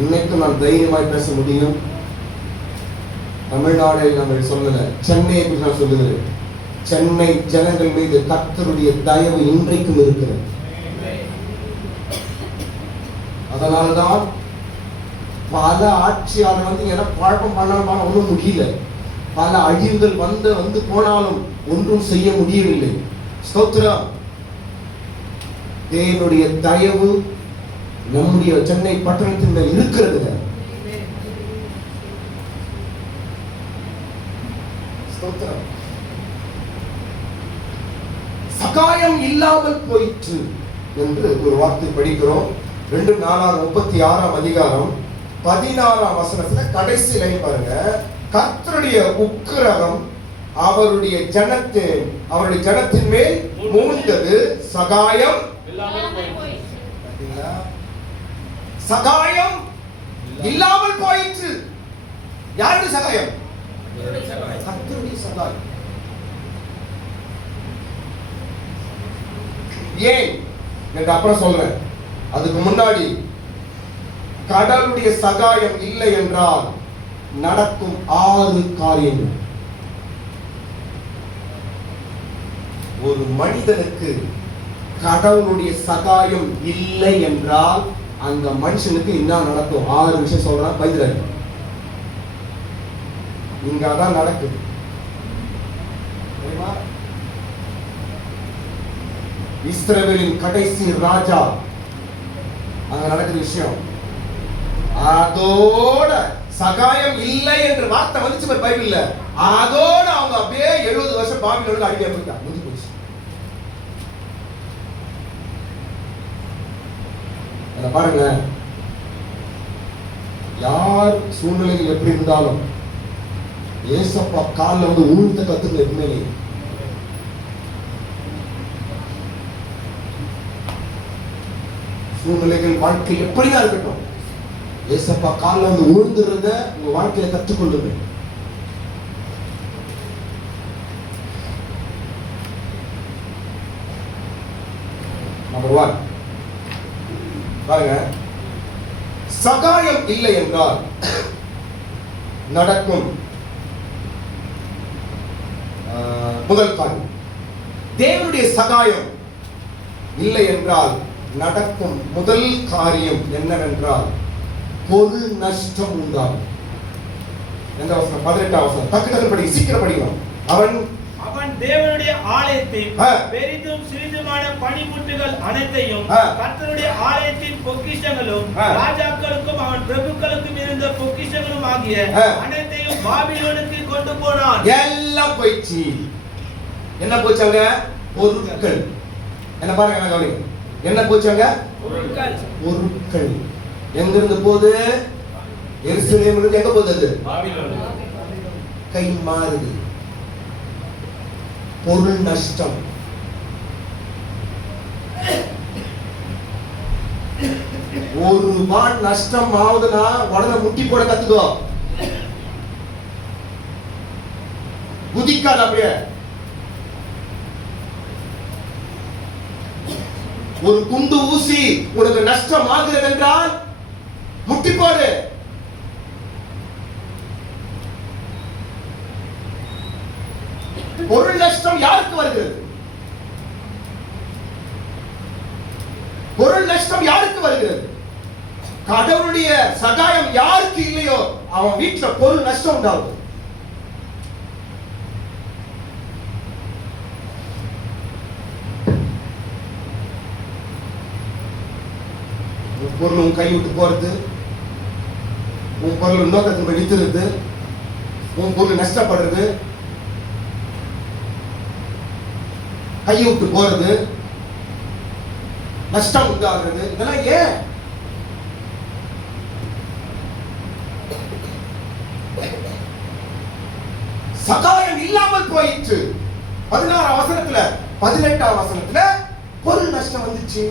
இன்னைக்கு நான் தைரியமாய் பேச முடியும். தமிழ்நாடை நம்ம சொல்லல, சென்னையை குறித்து நான் சொல்லுகிறேன். சென்னை ஜனங்கள் மீது கர்த்தருடைய தயவு இன்றைக்கும் இருக்கிறது. அதனால்தான் பல ஆட்சியாளர் என்ன குழப்பம் பண்ணாலும் ஒன்றும் முடியல. பல அழிவுகள் வந்து போனாலும் ஒன்றும் செய்ய முடியவில்லை. ஸ்தோத்திரம். தேவனுடைய தயவு நம்முடைய சென்னை பட்டணத்தின் மேல் இருக்கிறது. ஸ்தோத்திரம். சகாயம் இல்லாமல் போயிற்று என்று ஒரு வார்த்தை படிக்கிறோம். 2:36 அதிகாரம் 16ஆம் வசனத்துல கடைசி லைன் பாருங்க. கர்த்தருடைய உக்கிரகம் அவருடைய ஜனத்தின் மேல் மூண்டது, சகாயம் சகாயம் இல்லாமல் போயிற்று. யாருடைய சகாயம்? கர்த்தருடைய சகாயம். ஏன் என்று அப்புறம் சொல்றேன். அதுக்கு முன்னாடி கடவுளுடைய சகாயம் இல்லை என்றால் நடக்கும் 6 காரியங்கள். ஒரு மனிதனுக்கு கடவுளுடைய சகாயம் இல்லை என்றால் அந்த மனுஷனுக்கு என்ன நடக்கும்? 6 விஷயம் சொல்றான் பைதர். இங்க அதான் நடக்குது. இஸ்ரவேலின் கடைசி ராஜா அங்க நடக்கிற விஷயம். அதோட சகாயம் இல்லை என்று வார்த்தை வந்துச்சு பைபிள்ல. அதோட அவங்க அப்படியே 70 வருஷம் பாபிலோனுக்கு அடிமையா போயிட்டாங்க. முடிஞ்சு போச்சு. பாருங்க, யார் சூழ்நிலைகள் எப்படி இருந்தாலும் ஏசப்பா காலில் வந்து ஊழ்த்த கத்துங்க. உண்மையிலே சூழ்நிலைகள் வாழ்க்கை எப்படிதான் இருக்கட்டும், ஏசப்பா காலில் வந்து ஊழ்ந்துறத உங்க வாழ்க்கையில கற்றுக்கொள்ளுங்க. நம்பர் 1 பாருங்க, சகாயம் இல்லை என்றால் நடக்கும் முதல் காரியம். தேவனுடைய சகாயம் இல்லை என்றால் நடக்கும் முதல் காரியம் என்னவென்றால் பொருள் நஷ்டம் உண்டாகும். எந்த வசனம்? 18 வசனம். டக்கு படிங்க, சீக்கிரம் படிக்கணும். அவன் தேவனுடைய ஆலயத்தின் பெரிதும் சிறிதுமான பணிமுட்டுகள் அனைத்தையும் கர்த்தருடைய ஆலயத்தின் பொக்கிஷங்களும் ராஜாக்களுக்கும் அவன் பிரபுக்களுக்கும் இருந்த பொக்கிஷங்களும் ஆகிய அனைத்தையும் பாபிலோனுக்கு கொண்டு போனான். எல்லாம் போயிடுச்சு. என்ன போச்சாங்க? பொருட்கள். என்ன பாருங்க, என்ன கவனிங்க. என்ன போச்சாங்க? பொருட்கள். எங்க இருந்து போகுது? எருசலேமிலிருந்து எங்க போகுது? பாபிலோன். கை மாறுது. பொருள் நஷ்டம். ₹1 நஷ்டம் ஆகுதுன்னா உடனே முட்டி போட கத்துக்கோ. குதிக்காத அப்படியே. ஒரு குண்டு ஊசி உனக்கு நஷ்டம் ஆகிறது என்றால் முட்டி போடு. பொருள் நஷ்டம் யாருக்கு வருகிறது? பொருள் நஷ்டம் யாருக்கு வருகிறது? கடவுளுடைய சகாயம் யாருக்கு இல்லையோ அவன் வீட்டுல பொருள் நஷ்டம் உண்டாகும். உன் பொருள் உன் கை விட்டு போறது, உன் பொருள் இன்னொருத்தருக்கு வித்துறது, உன் பொருள் நஷ்டப்படுறது, கையை விட்டு போறது, நஷ்டம் உண்டாகிறது, இதெல்லாம் ஏன்? சகாயம் இல்லாமல் போயிற்று. 16 வசனத்துல 18 வசனத்துல பொருள் நஷ்டம் வந்துச்சு.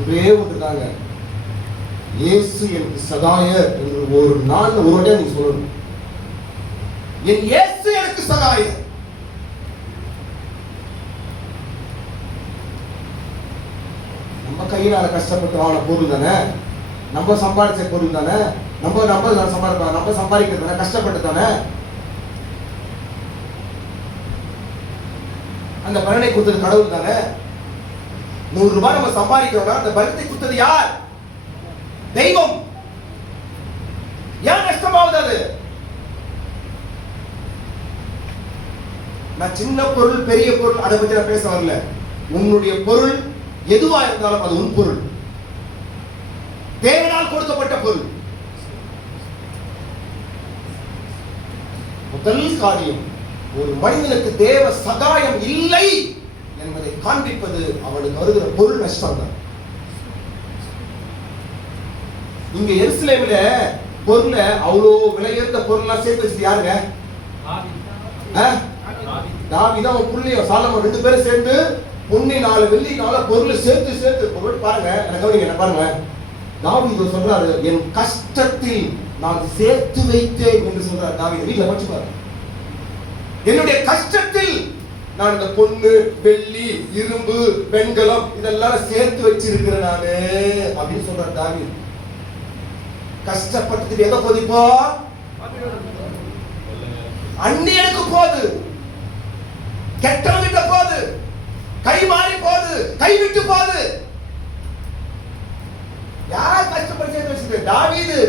ஒரே ஒன்றுதாங்க, இயேசு எனக்கு சகாயர் என்று ஒரு நாள் ஒரு வாட்டி நீ சொல்லணும். என் இயேசு எனக்கு சகாயர். நம்ம கையினால கஷ்டப்பட்டு வாங்கின பொருள் தானே, நம்ம சம்பாதிச்ச பொருள் தானே, நம்ம சம்பாதிக்கிறது தானே, கஷ்டப்பட்டு தானே. அந்த பலனை கொடுத்தது கடவுள் தானே. ₹100 நம்ம சம்பாதிக்கிறோம்னா அந்த பலத்தை கொடுத்தது யார்? தெய்வம். ஏன் நஷ்டமாவது? அது நான் சின்ன பொருள் பெரிய பொருள் அதை பற்றி நான் பேச வரல. உன்னுடைய பொருள் எதுவா இருந்தாலும் அது உன் பொருள், தேவனால் கொடுக்கப்பட்ட பொருள். முதல் காரியம், ஒரு மனிதனுக்கு தேவ சகாயம் இல்லை என்பதை காண்பிப்பது அவனுக்கு வருகிற பொருள் நஷ்டம் தான். இங்க எருசலேமில பொருள அவ்வளோ விலையுயர்ந்த பொருள்லாம் சேர்த்து வச்சது யாருங்க? தாவீது அவன் புள்ளையும் சாலமோன் 2 பேரும் சேர்ந்து பொன்னி 4 வெள்ளி 4 பொருள் சேர்த்து பாருங்க. எனக்கு என்ன பாருங்க, தாவீது சொல்றாரு, என் கஷ்டத்தில் நான் சேர்த்து வைத்தேன் என்று சொல்றாரு. தாவீது வீட்டுல படிச்சு பாருங்க. என்னுடைய கஷ்டத்தில் நான் இந்த பொண்ணு, வெள்ளி, இரும்பு, வெண்கலம் இதெல்லாம் சேர்த்து வச்சிருக்கிறேன் நானு அப்படின்னு சொல்றார் தாவீது. கஷ்டப்பட்டு எங்க போதிப்போ அந்நியனுக்கு போகுது, கெட்டவங்கிட்ட போகுது, கை மாறி போகுது, கை விட்டு போகுது. யார் கஷ்டப்பட்டு சேர்த்து வச்சது? தாவீது.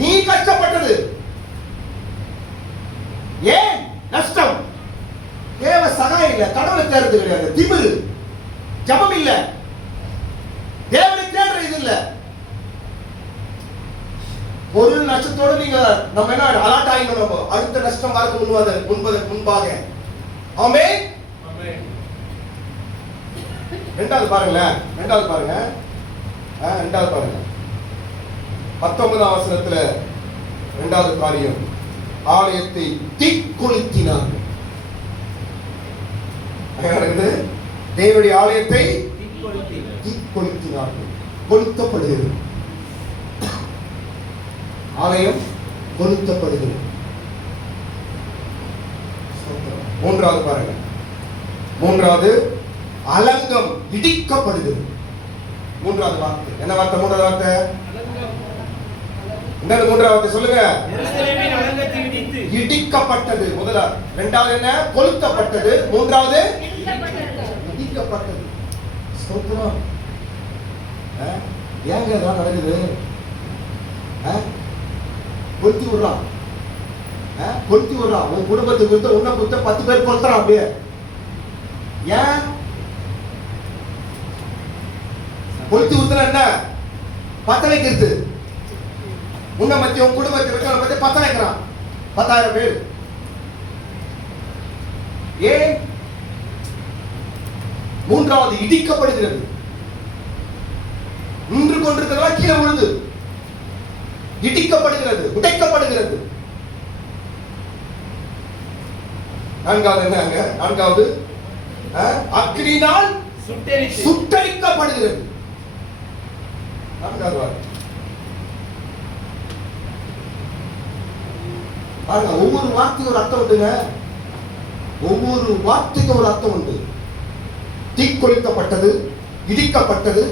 நீ கஷ்டப்பட்டது ஏன்? நஷ்டம். தேவ சகாயம் இல்ல, கடவுளை தேடுறது கிடையாது, திமிரு, ஜபம் இல்ல, தேவனை தேடுற இது இல்ல. பொருள் நஷ்டத்தோட நீங்க நம்ம என்ன அலாட் ஆயிடும், நம்ம அடுத்த நஷ்டம் வரக்கு முன்பாக. ஆமென். ரெண்டாவது பாருங்களேன், ரெண்டாவது பாருங்க, ரெண்டாவது பாருங்க 19ஆம் வசனத்துல ரெண்டாவது காரியம், ஆலயத்தை தீக்கொளுத்தினார்கள். தேவனுடைய ஆலயத்தை தீக்கொளுத்தினார்கள். கொளுத்தப்படுகிறது, ஆலயம் கொளுத்தப்படுகிறது. மூன்றாவது பாருங்க, மூன்றாவது அலங்கம் இடிக்கப்படுகிறது. மூன்றாவது வார்த்தை என்ன வார்த்தை? மூன்றாவது வார்த்தை என்ன? மூன்றாவது சொல்லுங்க. இடிக்கப்பட்டது. முதல்ல, இரண்டாவது என்ன? கொளுத்தப்பட்டது. மூன்றாவது இடிக்கப்பட்டது. ஸ்தோத்திரம். ஏங்க இதெல்லாம் நடக்குது? கொளுத்தி விடுறான், கொளுத்தி விடுறான். உன் குடும்பத்துக்கு கொடுத்த உன்னை கொடுத்த 10 பேர் கொளுத்துறான் அப்படியே. ஏன் கொளுத்தி ஊத்துற? என்ன பத்த வைக்கிறது? உன்னை மத்திய உன் குடும்பத்தை வச்சு பத்தி பத்த வைக்கிறான் 10,000 பேர். ஏன்? மூன்றாவது இடிக்கப்படுகிறது. நின்று கொண்டிருக்கிறதா கீழே விழுது, இடிக்கப்படுகிறது, உடைக்கப்படுகிறது. நான்காவது என்ன? நான்காவது அக்கினியினால் சுட்டரிக்கப்படுகிறது. நான்காவது பாருங்க, ஒவ்வொரு வார்த்தைக்கும் ஒரு அர்த்தம் உண்டுங்க. ஒவ்வொரு வார்த்தைக்கும் ஒரு அர்த்தம் உண்டு. தீக்கொளுத்தப்பட்டது, இடிக்கப்பட்டது,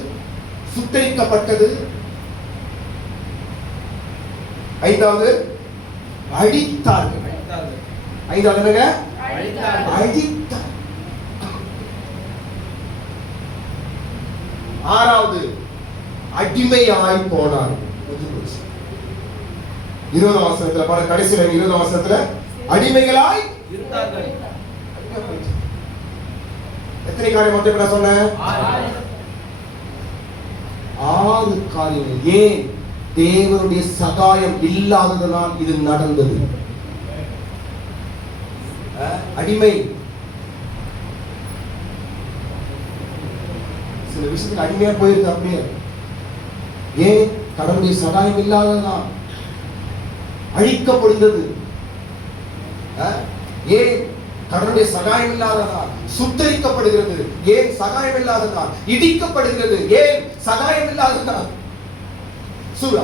சுட்டரிக்கப்பட்டது. ஐந்தாவது அடித்தார்கள். ஐந்தாவது என்னங்க? அடித்தார். ஆறாவது அடிமையாய் போனார்கள். 20ஆம் வசனத்துல பாருங்க, கடைசியில 20ஆம் வசனத்துல அடிமைகளாய் இருந்தார்கள். எத்தனை காரியம் வந்து நான் சொன்னேன்? 6 காரியங்கள். ஏன்? தேவனுடைய சகாயம் இல்லாததனால் இது நடந்தது. அடிமை. சில விஷயத்துக்கு அடிமையா போயிருக்கு அப்படியே. ஏன்? கடவுளுடைய சகாயம் இல்லாததனால் அழிக்கப்படுகிறது. ஏன்? கடவுளுடைய சகாயம் இல்லாததால் சுத்தரிக்கப்படுகிறது. ஏன்? சகாயம் இல்லாததால் இடிக்கப்படுகிறது. ஏன்? சகாயம் இல்லாததால்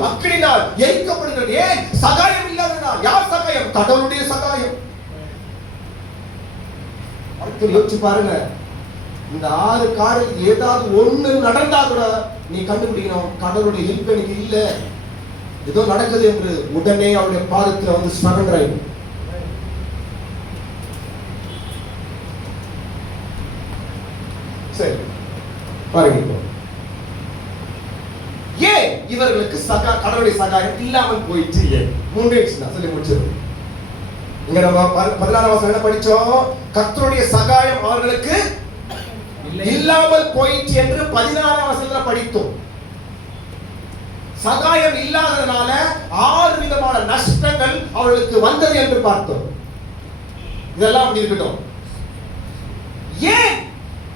அக்கினியால் எரிக்கப்படுகிறது. ஏன்? சகாயம் இல்லாததால். யார் சகாயம்? கடவுளுடைய சகாயம். யோசிச்சு பாருங்க, இந்த 6 காரியம் ஏதாவது ஒண்ணு நடந்தா கூட நீ கண்டுபிடிக்கணும், கடவுளுடைய ஹெல்ப் எனக்கு இல்ல, ஏதோ நடக்குது என்று உடனே அவருடைய பாதத்தில் வந்து சரண்டர் ஆயிடும். சரி பாருங்க, இப்போ ஏன் இவர்களுக்கு கடவுளுடைய சகாயம் இல்லாமல் போயிடுச்சு? ஏன்? 3 விஷயம் சொல்லி முடிச்சது. இங்க நம்ம 16ஆம் வசனம் என்ன படிச்சோம்? கர்த்தருடைய சகாயம் அவர்களுக்கு இல்லாமல் போயிடுச்சு என்று 16ஆம் வசனத்துல படித்தோம். சகாயம் இல்லாததனால 6 விதமான நஷ்டங்கள் அவர்களுக்கு வந்தது என்று பார்த்தோம். இதெல்லாம் அப்படி இருக்கட்டும். ஏன்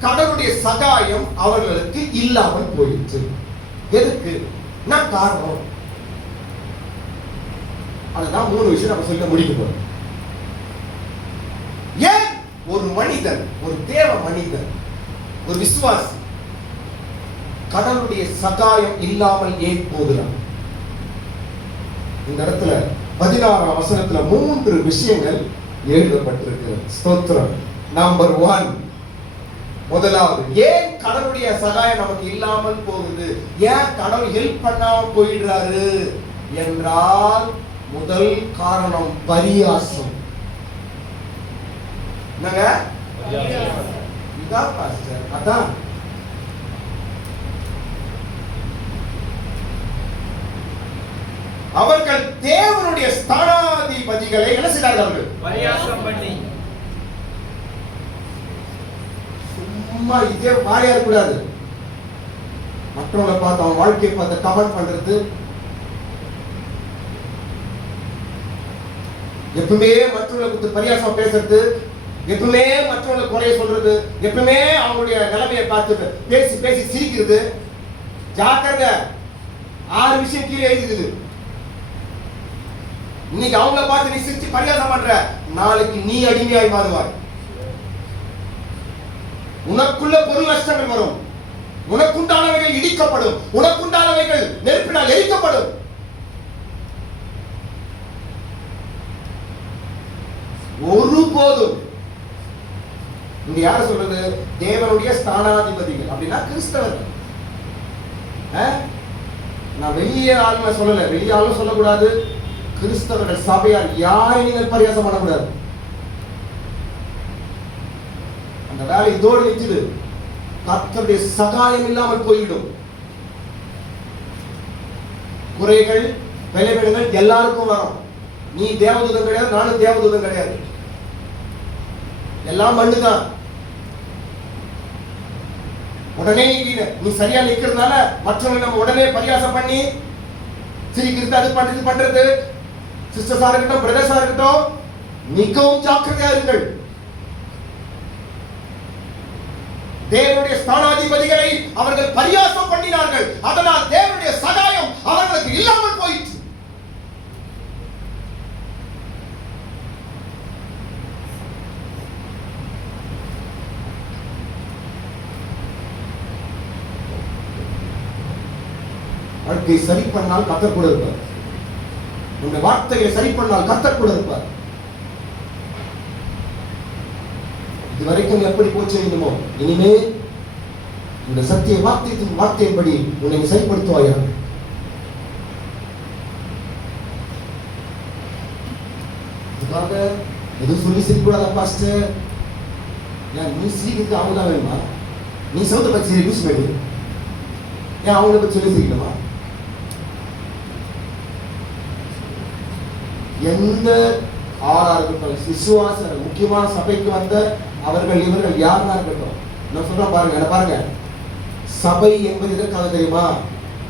கடவுளுடைய சகாயம் அவர்களுக்கு இல்லாமல் போயிடுச்சு? எதுக்கு? என்ன காரணம்? அதுதான் 3 விஷயம் நம்ம சொல்ல முடிக்க போறோம். ஏன் ஒரு மனிதன், ஒரு தேவ மனிதன், ஒரு விசுவாசி கடவுளுடைய சகாயம் இல்லாமல் ஏன் போகிறான்? இந்த இடத்துல 16ஆம் வசனத்துல 3 விஷயங்கள் எழுதப்பட்டிருக்கிறது. ஸ்தோத்திரம். நம்பர் 1, முதலாவது, ஏன் கடவுளுடைய சகாயம் நமக்கு இல்லாமல் போகுது, ஏன் கடவுள் ஹெல்ப் பண்ணாம போயிடுறாரு என்றால் முதல் காரணம் பரியாசம். என்னங்க? இதான் பாஸ்டர், அதான் அவர்கள் தேவனுடைய ஸ்தானாதிபதிகளை என்ன செய்தார்கள்? பரியாசம் பண்ணி. சும்மா இதே வாயா இருக்கக்கூடாது. மற்றவங்களை பார்த்து அவன் வாழ்க்கையை பார்த்து கமெண்ட் பண்றது, எப்பவுமே மற்றவங்களை குறித்து பரியாசம் பேசுறது, எப்பவுமே மற்றவங்களை குறைய சொல்றது, எப்பவுமே அவங்களுடைய நிலைமையை பார்த்து பேசி பேசி சிரிக்கிறது. ஜாக்கிரதை, 6 விஷயம் கீழே எழுதிக்குது. இன்னைக்கு அவங்கள பார்த்து நீ சிரிச்சு பரியாசம் பண்ற, நாளைக்கு நீ அடிமையாய் மாறுவாய். உனக்குள்ள பொருள் நஷ்டங்கள் வரும், உனக்குண்டானவைகள் இடிக்கப்படும், உனக்குண்டானவைகள் நெருப்பினால் எரிக்கப்படும். ஒருபோதும் இங்க யார சொல்றது? தேவனுடைய ஸ்தானாதிபதிகள் அப்படின்னா கிறிஸ்தவர்கள். நான் வெளியே ஆளுமை சொல்லல, வெளியே ஆளும் சொல்லக்கூடாது. கிறிஸ்தவர்கள் சபையார் யாரை நீங்கள் பரியாசம் பண்ணக்கூடாது. அந்த வேலை இதோடு நிற்குது. கர்த்தருடைய சகாயம் இல்லாமல் போய்விடும். குறைகள் விளைவுகள் எல்லாருக்கும் வரும். நீ தேவதூதன் கிடையாது, நானும் தேவதூதன் கிடையாது, எல்லாம் மண்ணுதான். உடனே நீ சரியா நிக்கிறதுனால மற்றவங்க நம்ம உடனே பரியாசம் பண்ணி சிரிக்கிறது, அது பண்றது. சிஸ்டர்ஸா இருக்கட்டும், பிரதர்ஸா இருக்கட்டும், மிகவும் ஜாக்கிரதையா இருங்கள். தேவனுடைய ஸ்தானாதிபதிகளை அவர்கள் பரியாசம் பண்ணினார்கள். அதனால் தேவனுடைய சகாயம் அவர்களுக்கு இல்லாமல் போயிற்று. வாழ்க்கையை சரி பண்ணால் கர்த்தர் கூட இருப்பார். உங்க வார்த்தையை சரி பண்ணால் கர்த்தர் கூட இருப்பார். இதுவரைக்கும் எப்படி போச்சு வேண்டுமோ, இனிமே இந்த சத்திய வார்த்தையின்படி உன்னை சரிப்படுத்துவாயாக. இதுக்காக எதுவும் சொல்லி சிரிக்கூடாத பாஸ்டர். ஏன் நீ சிரிக்கிறதுக்கு அவங்க தான் வேணுமா? நீ சவுத்த பத்தி சிரி லூஸ் பண்ணி ஏன் அவங்கள பத்தி சொல்லி சிரிக்கணுமா? எந்த ஆறா இருக்கட்டும், விசுவாச முக்கியமான சபைக்கு வந்த அவர்கள் இவர்கள் யாரா இருக்கட்டும், நான் சொல்றேன் பாருங்க, என்ன பாருங்க. சபை என்பது எதற்காக தெரியுமா?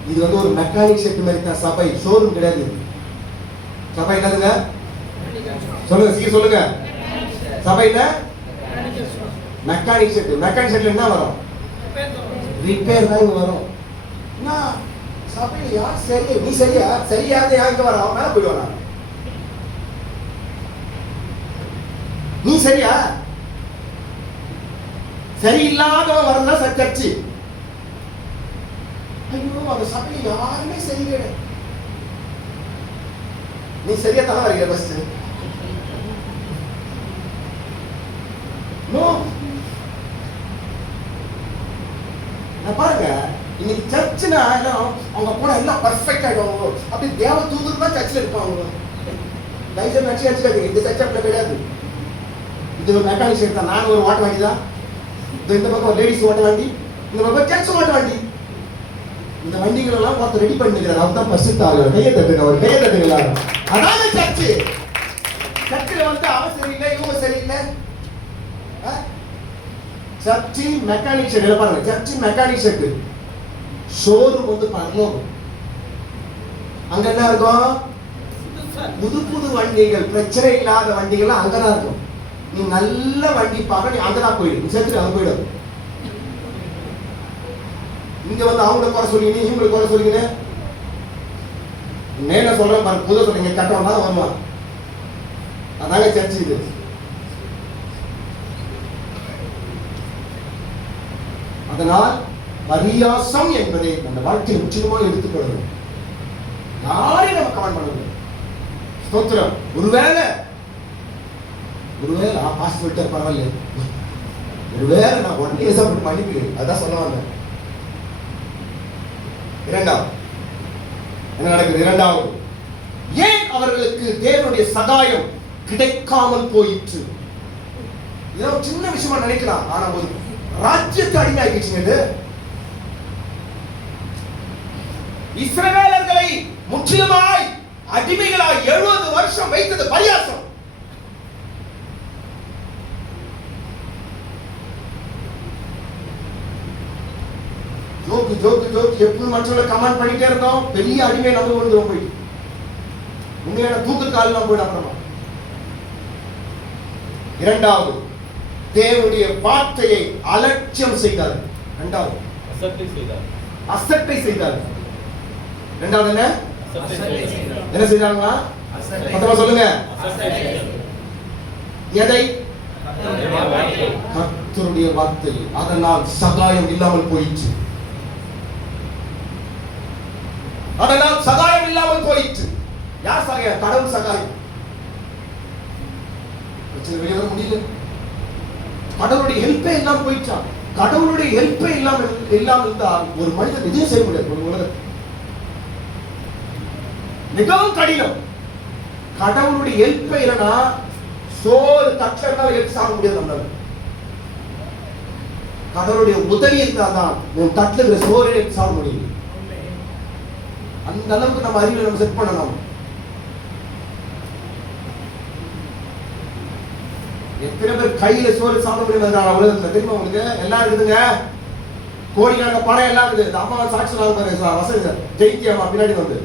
இது வந்து ஒரு மெக்கானிக் ஷெட் மாதிரி தான். சபை ஷோரூம் கிடையாது. சபை என்னதுங்க? சொல்லுங்க, சீக்கிரம் சொல்லுங்க. சபை என்ன? Mechanic shed. மெக்கானிக் ஷெட்ல என்ன வரும்? ரிப்பேர் தான் இங்க வரும். சபையில யார் சரி, நீ சரியா சரியாத யார் இங்க வர, அவன் மேல போயிடுவானா? நீ சரியா சரியில்லாதவன் வரதான் சர்ச்சு. ஐயோ, அந்த சபையில யாருமே சரி கிடையாது. நீ சரியா தானே வரீங்க ஃபர்ஸ்ட். நோ, நான் பாருங்க, இன்னைக்கு சர்ச்சுனா அவங்க கூட எல்லாம் பர்ஃபெக்ட் ஆயிடுவாங்க. அப்படி தேவ தூதர் தான் சர்ச்சில் இருப்பாங்க. லைசன்ஸ் நச்சு அடிச்சுக்காதீங்க. இந்த சர்ச் அப்படி கிடையாது. இது ஒரு மெக்கானிக் ஷெட் தான். நான் ஒரு ஓட்ட வண்டி தான். இந்த பக்கம் ஒரு லேடிஸ் ஓட்ட வண்டி, இந்த பக்கம் ஜென்ஸ் ஓட்ட வண்டி. இந்த வண்டிகள் எல்லாம் ஒருத்தர் ரெடி பண்ணிக்கிறார். அவர் தான் பரிசுத்த ஆளு. கையை தட்டுங்க, அவர் கையை தட்டுங்க. அதான சர்ச்சு. சர்ச்சில் வந்து அவன் சரியில்லை, இவங்க சரியில்லை. சர்ச்சின் மெக்கானிக் ஷெட் பாருங்க. சர்ச்சின் மெக்கானிக் ஷெட். ஷோரூம் வந்து பரலோகம். அங்க என்ன இருக்கும்? புது புது வண்டிகள், பிரச்சனை இல்லாத வண்டிகள் அங்கதான் இருக்கும். நீ நல்ல வண்டி பார்க்க நீ அங்கதான் போயிடு. நீ சேர்த்து அங்க போயிடு. இங்க வந்து அவங்கள குறை சொல்லிங்க, இவங்களை குறை சொல்லிங்க. மேல சொல்றேன் பாருங்க, புது சொல்றீங்க கட்டணம் தான் வருவான். அதாங்க சர்ச்சு. இது அதனால் பரியாசம் என்பதை நம்ம வாழ்க்கையில் முற்றிலுமாக எடுத்துக்கொள்ளணும். யாரையும் நம்ம கமெண்ட் பண்ணணும். ஸ்தோத்திரம். ஒருவேளை ஒருவேளை பாஸ்டர் விட்டார் பரவாயில்ல, ஒருவேளை நான் உடனே ஏசப்பட்டு மன்னிப்பு, அதான் சொல்ல வந்தேன். இரண்டாவது என்ன நடக்குது? இரண்டாவது, ஏன் அவர்களுக்கு தேவனுடைய சகாயம் கிடைக்காமல் போயிற்று? ஏதோ சின்ன விஷயமா நினைக்கலாம், ஆனா ஒரு ராஜ்யத்தை அடிமையாக்கிடுச்சுங்க. இஸ்ரவேலர்களை முற்றிலுமாய் அடிமைகளாய் 70 வருஷம் வைத்தது பரியாசம். ஜோக்கு எப்பவும் மற்றவங்களை கமெண்ட் பண்ணிட்டே இருந்தோம். பெரிய அடிமை நம்ம வந்துடும் போயிட்டு உண்மையான தூக்கத்தாலாம் போயிட அப்புறமா. இரண்டாவது, தேவனுடைய வார்த்தையை அலட்சியம் செய்தார். இரண்டாவது அசட்டை செய்தார். இரண்டாவது என்ன செய்தாங்களா? சொல்லுங்க. எதை? கர்த்தருடைய வார்த்தை. அதனால் சகாயம் இல்லாமல் போயிற்று. அதனால் சகாயம் இல்லாமல் போயிற்று. யார் சகாயம்? கடவுள் சகாயம். வெளியே வர முடியல. கடவுளுடைய ஹெல்ப்பே இல்லாம போயிடுச்சா? கடவுளுடைய ஹெல்ப்பே இல்லாமல் இருந்தால் ஒரு மனிதன் எதையும் செய்ய முடியாது. ஒரு உலகத்தில் மிகவும் கடினம். கடவுளுடைய ஹெல்ப்பே இல்லைன்னா சோறு தட்டா எடுத்து சாப்பிட முடியாது நம்மளால. கடவுளுடைய உதவி இருந்தாதான் உன் தட்டுல இருக்கிற சோறு எடுத்து சாப்பிட முடியும். அந்த அளவுக்கு நம்ம அறிவை நம்ம செட் பண்ணணும். எத்தனை பேர் கையில சோறு சாப்பிட முடியாது உலகத்துல தெரியுமா உங்களுக்கு? எல்லாம் இருக்குதுங்க, கோடிக்கணக்கான பணம் எல்லாம் இருக்குது. இந்த அம்மா சாட்சி வசதி ஜெயிக்கி அம்மா பின்னாடி வந்து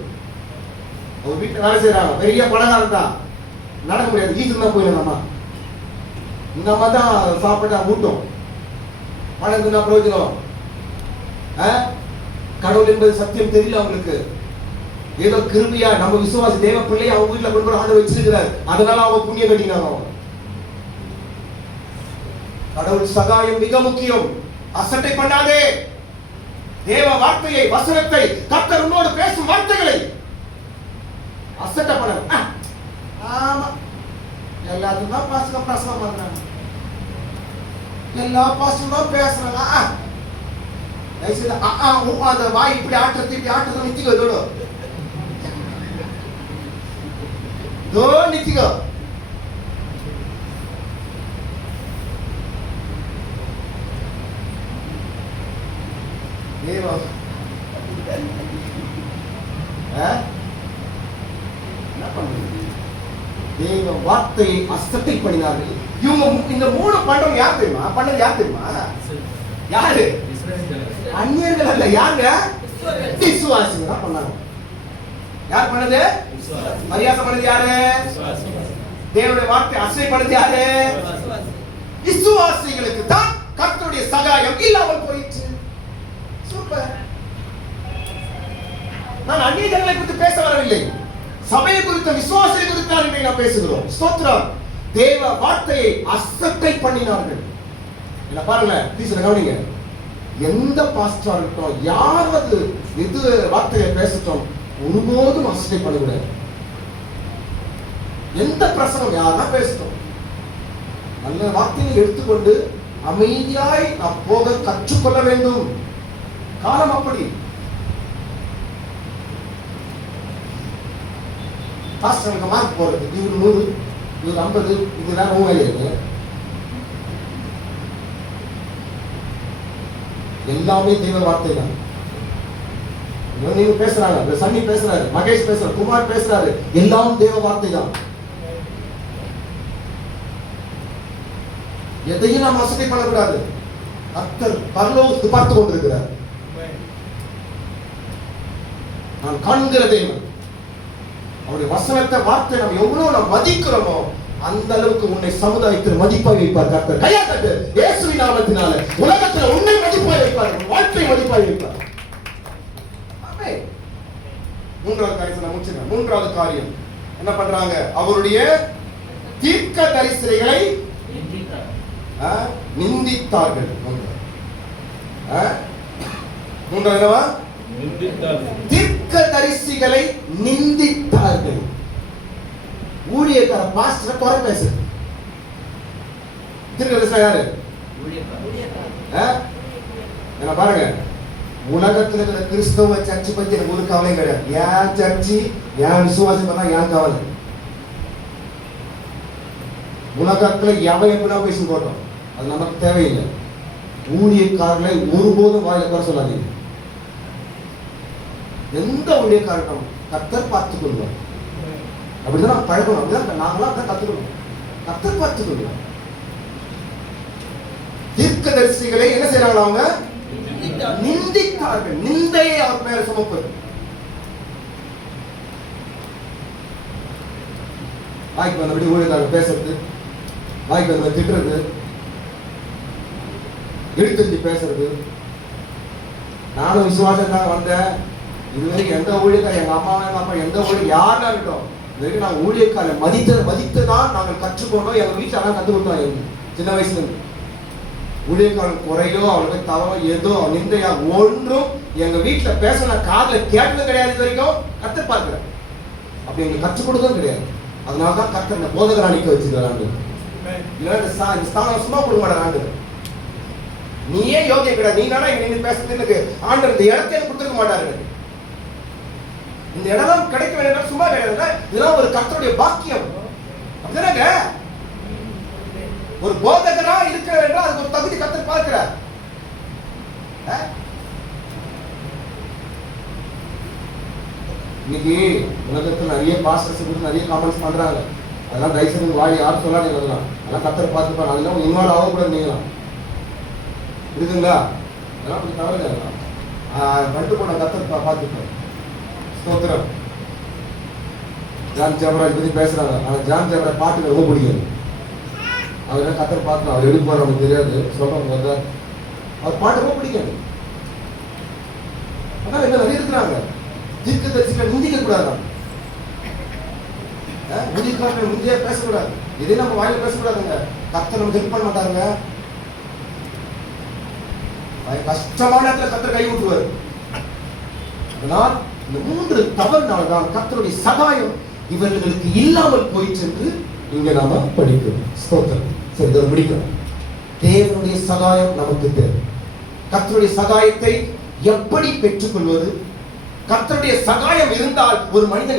ஒரு வீட்டுல வேலை செய்யறாங்க, பெரிய பணக்காரன் தான், நடக்க முடியாது, வீட்டுக்கு தான் போயிடும். அம்மா இந்த அம்மா தான் சாப்பிட்டா ஊட்டும், பணம் தான் பிரயோஜனம். கடவுள் என்பது சத்தியம் தெரியல அவங்களுக்கு. ஏதோ கிருபியா நம்ம விசுவாசி தேவ பிள்ளையை அவங்க வீட்டுல கொண்டு ஆண்டு வச்சிருக்கிறார், அதனால அவங்க புண்ணியம் கட்டினாங்க. கடவுள் சகாயம் மிக முக்கியம். அசட்டை பண்ணாதே. தேவ வார்த்தையை, வசனத்தை, கர்த்தர் உன்னோடு பேசும் வார்த்தைகளை அசட்டை பண்ண. ஆமா எல்லாத்துக்கும் தான் பாஸ்டர் பிரசங்கம் பண்றாங்க, எல்லா பாஸ்டரும் தான் பேசுறாங்க. அந்த வாய் இப்படி ஆட்டுறது இப்படி ஆட்டுறது நிச்சயம் இதோட நிச்சயோ. என்ன பண்றது? தேவ வார்த்தையை அசட்டை பண்ணினார்கள். இவங்க இந்த 3 பண்றவங்க யார் தெரியுமா? பண்ணது யார் தெரியுமா? யாரு? அந்நியர்கள் அல்ல. யாருங்க? விசுவாசிகள் தான் பண்ணாங்க. யார் பண்ணது? மரியாதை பண்ணது யாரு? தேவனுடைய வார்த்தை அசட்டை பண்ணது யாரு? விசுவாசிகளுக்கு தான் கர்த்தருடைய சகாயம் இல்லாமல் போயிடுச்சு. சூப்பர். நான் அந்நியர்களை குறித்து பேச வரவில்லை, சபையை குறித்த விசுவாசத்தை குறித்து நாம் பேசுகிறோம். ஸ்தோத்திரம். தேவ வார்த்தையை அசட்டை பண்ணினார்கள். என்ன பாருங்க, டீச்சர் கவனிங்க. எந்த பாஸ்டரா இருக்கட்டும், யாராவது எது வார்த்தையை பேசட்டும், ஒருபோதும் அசட்டை பண்ணக்கூடாது. எந்த பிரசங்கம் யாரா பேசட்டும், நல்ல வார்த்தையை எடுத்துக்கொண்டு அமைதியாய் நாம் போக கற்றுக்கொள்ள வேண்டும். காலம் அப்படி. பாஸ்டருக்கு மார்க் போறது, இவர் 100 இவர் 50, இதுதான் உங்க எல்லாமே தெய்வ வார்த்தை தான். நீங்க பேசுறாங்க, சன்னி பேசுறாரு, மகேஷ் பேசுறாரு, குமார் பேசுறாரு, எல்லாம் தேவ வார்த்தை தான். எதையும் நாம் வசதி பண்ணக்கூடாது. கர்த்தர் பரலோகத்தை பார்த்து கொண்டிருக்கிறார். நான் காண்கிற தேவன். அவருடைய வசனத்தை வார்த்தை நம்ம எவ்வளவு நாம் மதிக்கிறோமோ அந்த அளவுக்கு உன்னை சமுதாயத்தில் மதிப்பாய் வைப்பார் கர்த்தர். கையா தட்டு. இயேசுவின் நாமத்தினால உலகத்தில் உன்னை மதிப்பாய் வைப்பார், வாழ்க்கை மதிப்பாய் வைப்பார். ஆமென். மூன்றாவது காரியம் நான் முடிச்சிட்டேன். மூன்றாவது காரியம் என்ன பண்றாங்க? அவருடைய தீர்க்க தரிசனைகளை நிந்தித்தார்கள். மூன்றாவது தீர்க்க தரிசிகளை நிந்தித்தார்கள். ஊழியக்கார பாஸ்டர் குறை பேசுறது, தீர்க்கதரிசனம் யாரு? என்ன பாருங்க, உலகத்துல இருக்கிற கிறிஸ்தவ சர்ச்சை பத்தி எனக்கு ஒரு கவலையும் கிடையாது. ஏன் சர்ச்சு, ஏன் விசுவாசம் பண்ணா ஏன் கவலை? உலகத்துல எவன் எப்படின்னா பேசி போட்டோம், அது நமக்கு தேவையில்லை. ஊழியக்காரர்களை ஒருபோதும் வாயில குறை சொல்லாதீங்க. எந்த ஊழியக்காரட்டும் கர்த்தர் பார்த்துக் கொள்வார். அப்படிதான் நம்ம பழகணும். அப்படிதான் நாங்களாம் தான் கத்துக்கணும். கர்த்தர் பார்த்துக் கொள்வார். தீர்க்கதரிசிகளை என்ன செய்யறாங்க? அவங்க நிந்தித்தார்கள். நிந்தையை அவர் மேல சுமப்பது. வாய்க்கு வந்தபடி ஊழியக்காரர் பேசுறது, வாய்க்கு வந்த திட்டுறது, எடுத்து பேசுறது. நானும் விசுவாசத்தான் வந்தேன். இதுவரைக்கும் எந்த ஊழியக்கார, எங்க அம்மா எங்க அப்பா எந்த ஊழியர் யாருன்னா இருக்கட்டும், இதுவரைக்கும் நாங்கள் ஊழியக்கார மதித்துதான் நாங்கள் கற்றுக்கொண்டோம். எங்க வீட்டில் எல்லாம் கற்றுக் கொடுத்தோம். சின்ன வயசுல இருந்து ஊழியக்காரன் குறையோ அவளுக்கு தவறோ ஏதோ நிந்தையா ஒன்றும் எங்க வீட்டுல பேசின காதுல கேட்டதும் கிடையாது. இது வரைக்கும் கர்த்தர் பார்க்கிறேன். அப்படி எங்களுக்கு கற்றுக் கொடுத்ததும் கிடையாது. அதனாலதான் கர்த்தர் இந்த போதகர் அணிக்க வச்சிருக்காரு. இல்லைன்னா இந்த ஸ்தானம் சும்மா கொடுக்க மாட்டாங்க. நீயே யோகியம் கிடையாது, நீ நானா இங்க பேசுறதுக்கு ஆண்டவர் இந்த இடத்தை கொடுத்துருக்க மாட்டாரு. இந்த இடம் கிடைக்க வேண்டிய சும்மா கிடையாது. இதெல்லாம் ஒரு கர்த்தருடைய பாக்கியம். அப்படிதானங்க, ஒரு போதகரா இருக்கிற வேண்டும், அதுக்கு ஒரு தகுதி கர்த்தர் பார்க்கிறார். இன்னைக்கு உலகத்துல நிறைய பாஸ்டர்ஸ் கொடுத்து நிறைய காமெண்ட்ஸ் பண்றாங்க. அதெல்லாம் தயவுசெய்து வாய் யாரும் சொல்லாதீங்க. அதெல்லாம் கர்த்தர் பார்த்துப்பாங்க. அதெல்லாம் இன்வால்வ் ஆகக்கூடாது. நீங்களாம் இருக்குங்களா? அதெல்லாம் அப்படி தவறுங்க. பட்டு போன கர்த்தர் பார்த்துப்பார். ஸ்தோத்திரம். ஜான் ஜெபராஜ் பத்தி பேசுறாங்க. ஆனா ஜான் ஜெபராஜ் பாட்டு ரொம்ப பிடிக்கும். அவர் கத்தர் பார்க்கணும். அவர் எடுப்பார் நமக்கு தெரியாது. சொல்றவங்க வந்தா அவர் பாட்டு ரொம்ப பிடிக்காது. ஆனா என்ன நிறைய இருக்கிறாங்க. தீர்க்கதரிசிகளை நிந்திக்க கூடாது. ஊழியக்காரர்களை முந்தைய பேசக்கூடாது. இதே நம்ம வாயில பேசக்கூடாதுங்க. கர்த்தர் நமக்கு ஹெல்ப் பண்ண மாட்டாருங்க. கஷ்டமான இடத்துல கர்த்தர் கை விட்டுருவாரு. அதனால் இந்த 3 தவறுனால்தான் கர்த்தருடைய சகாயம் இவர்களுக்கு இல்லாமல் போயிற்று என்று இங்க நாம படிக்கிறோம். ஸ்தோத்திரம். சரி, இதை முடிக்கிறோம். தேவனுடைய சகாயம் நமக்கு தேவை. கர்த்தருடைய சகாயத்தை எப்படி பெற்றுக்கொள்வது? கர்த்தருடைய சகாயம் இருந்தால் ஒரு மனிதன்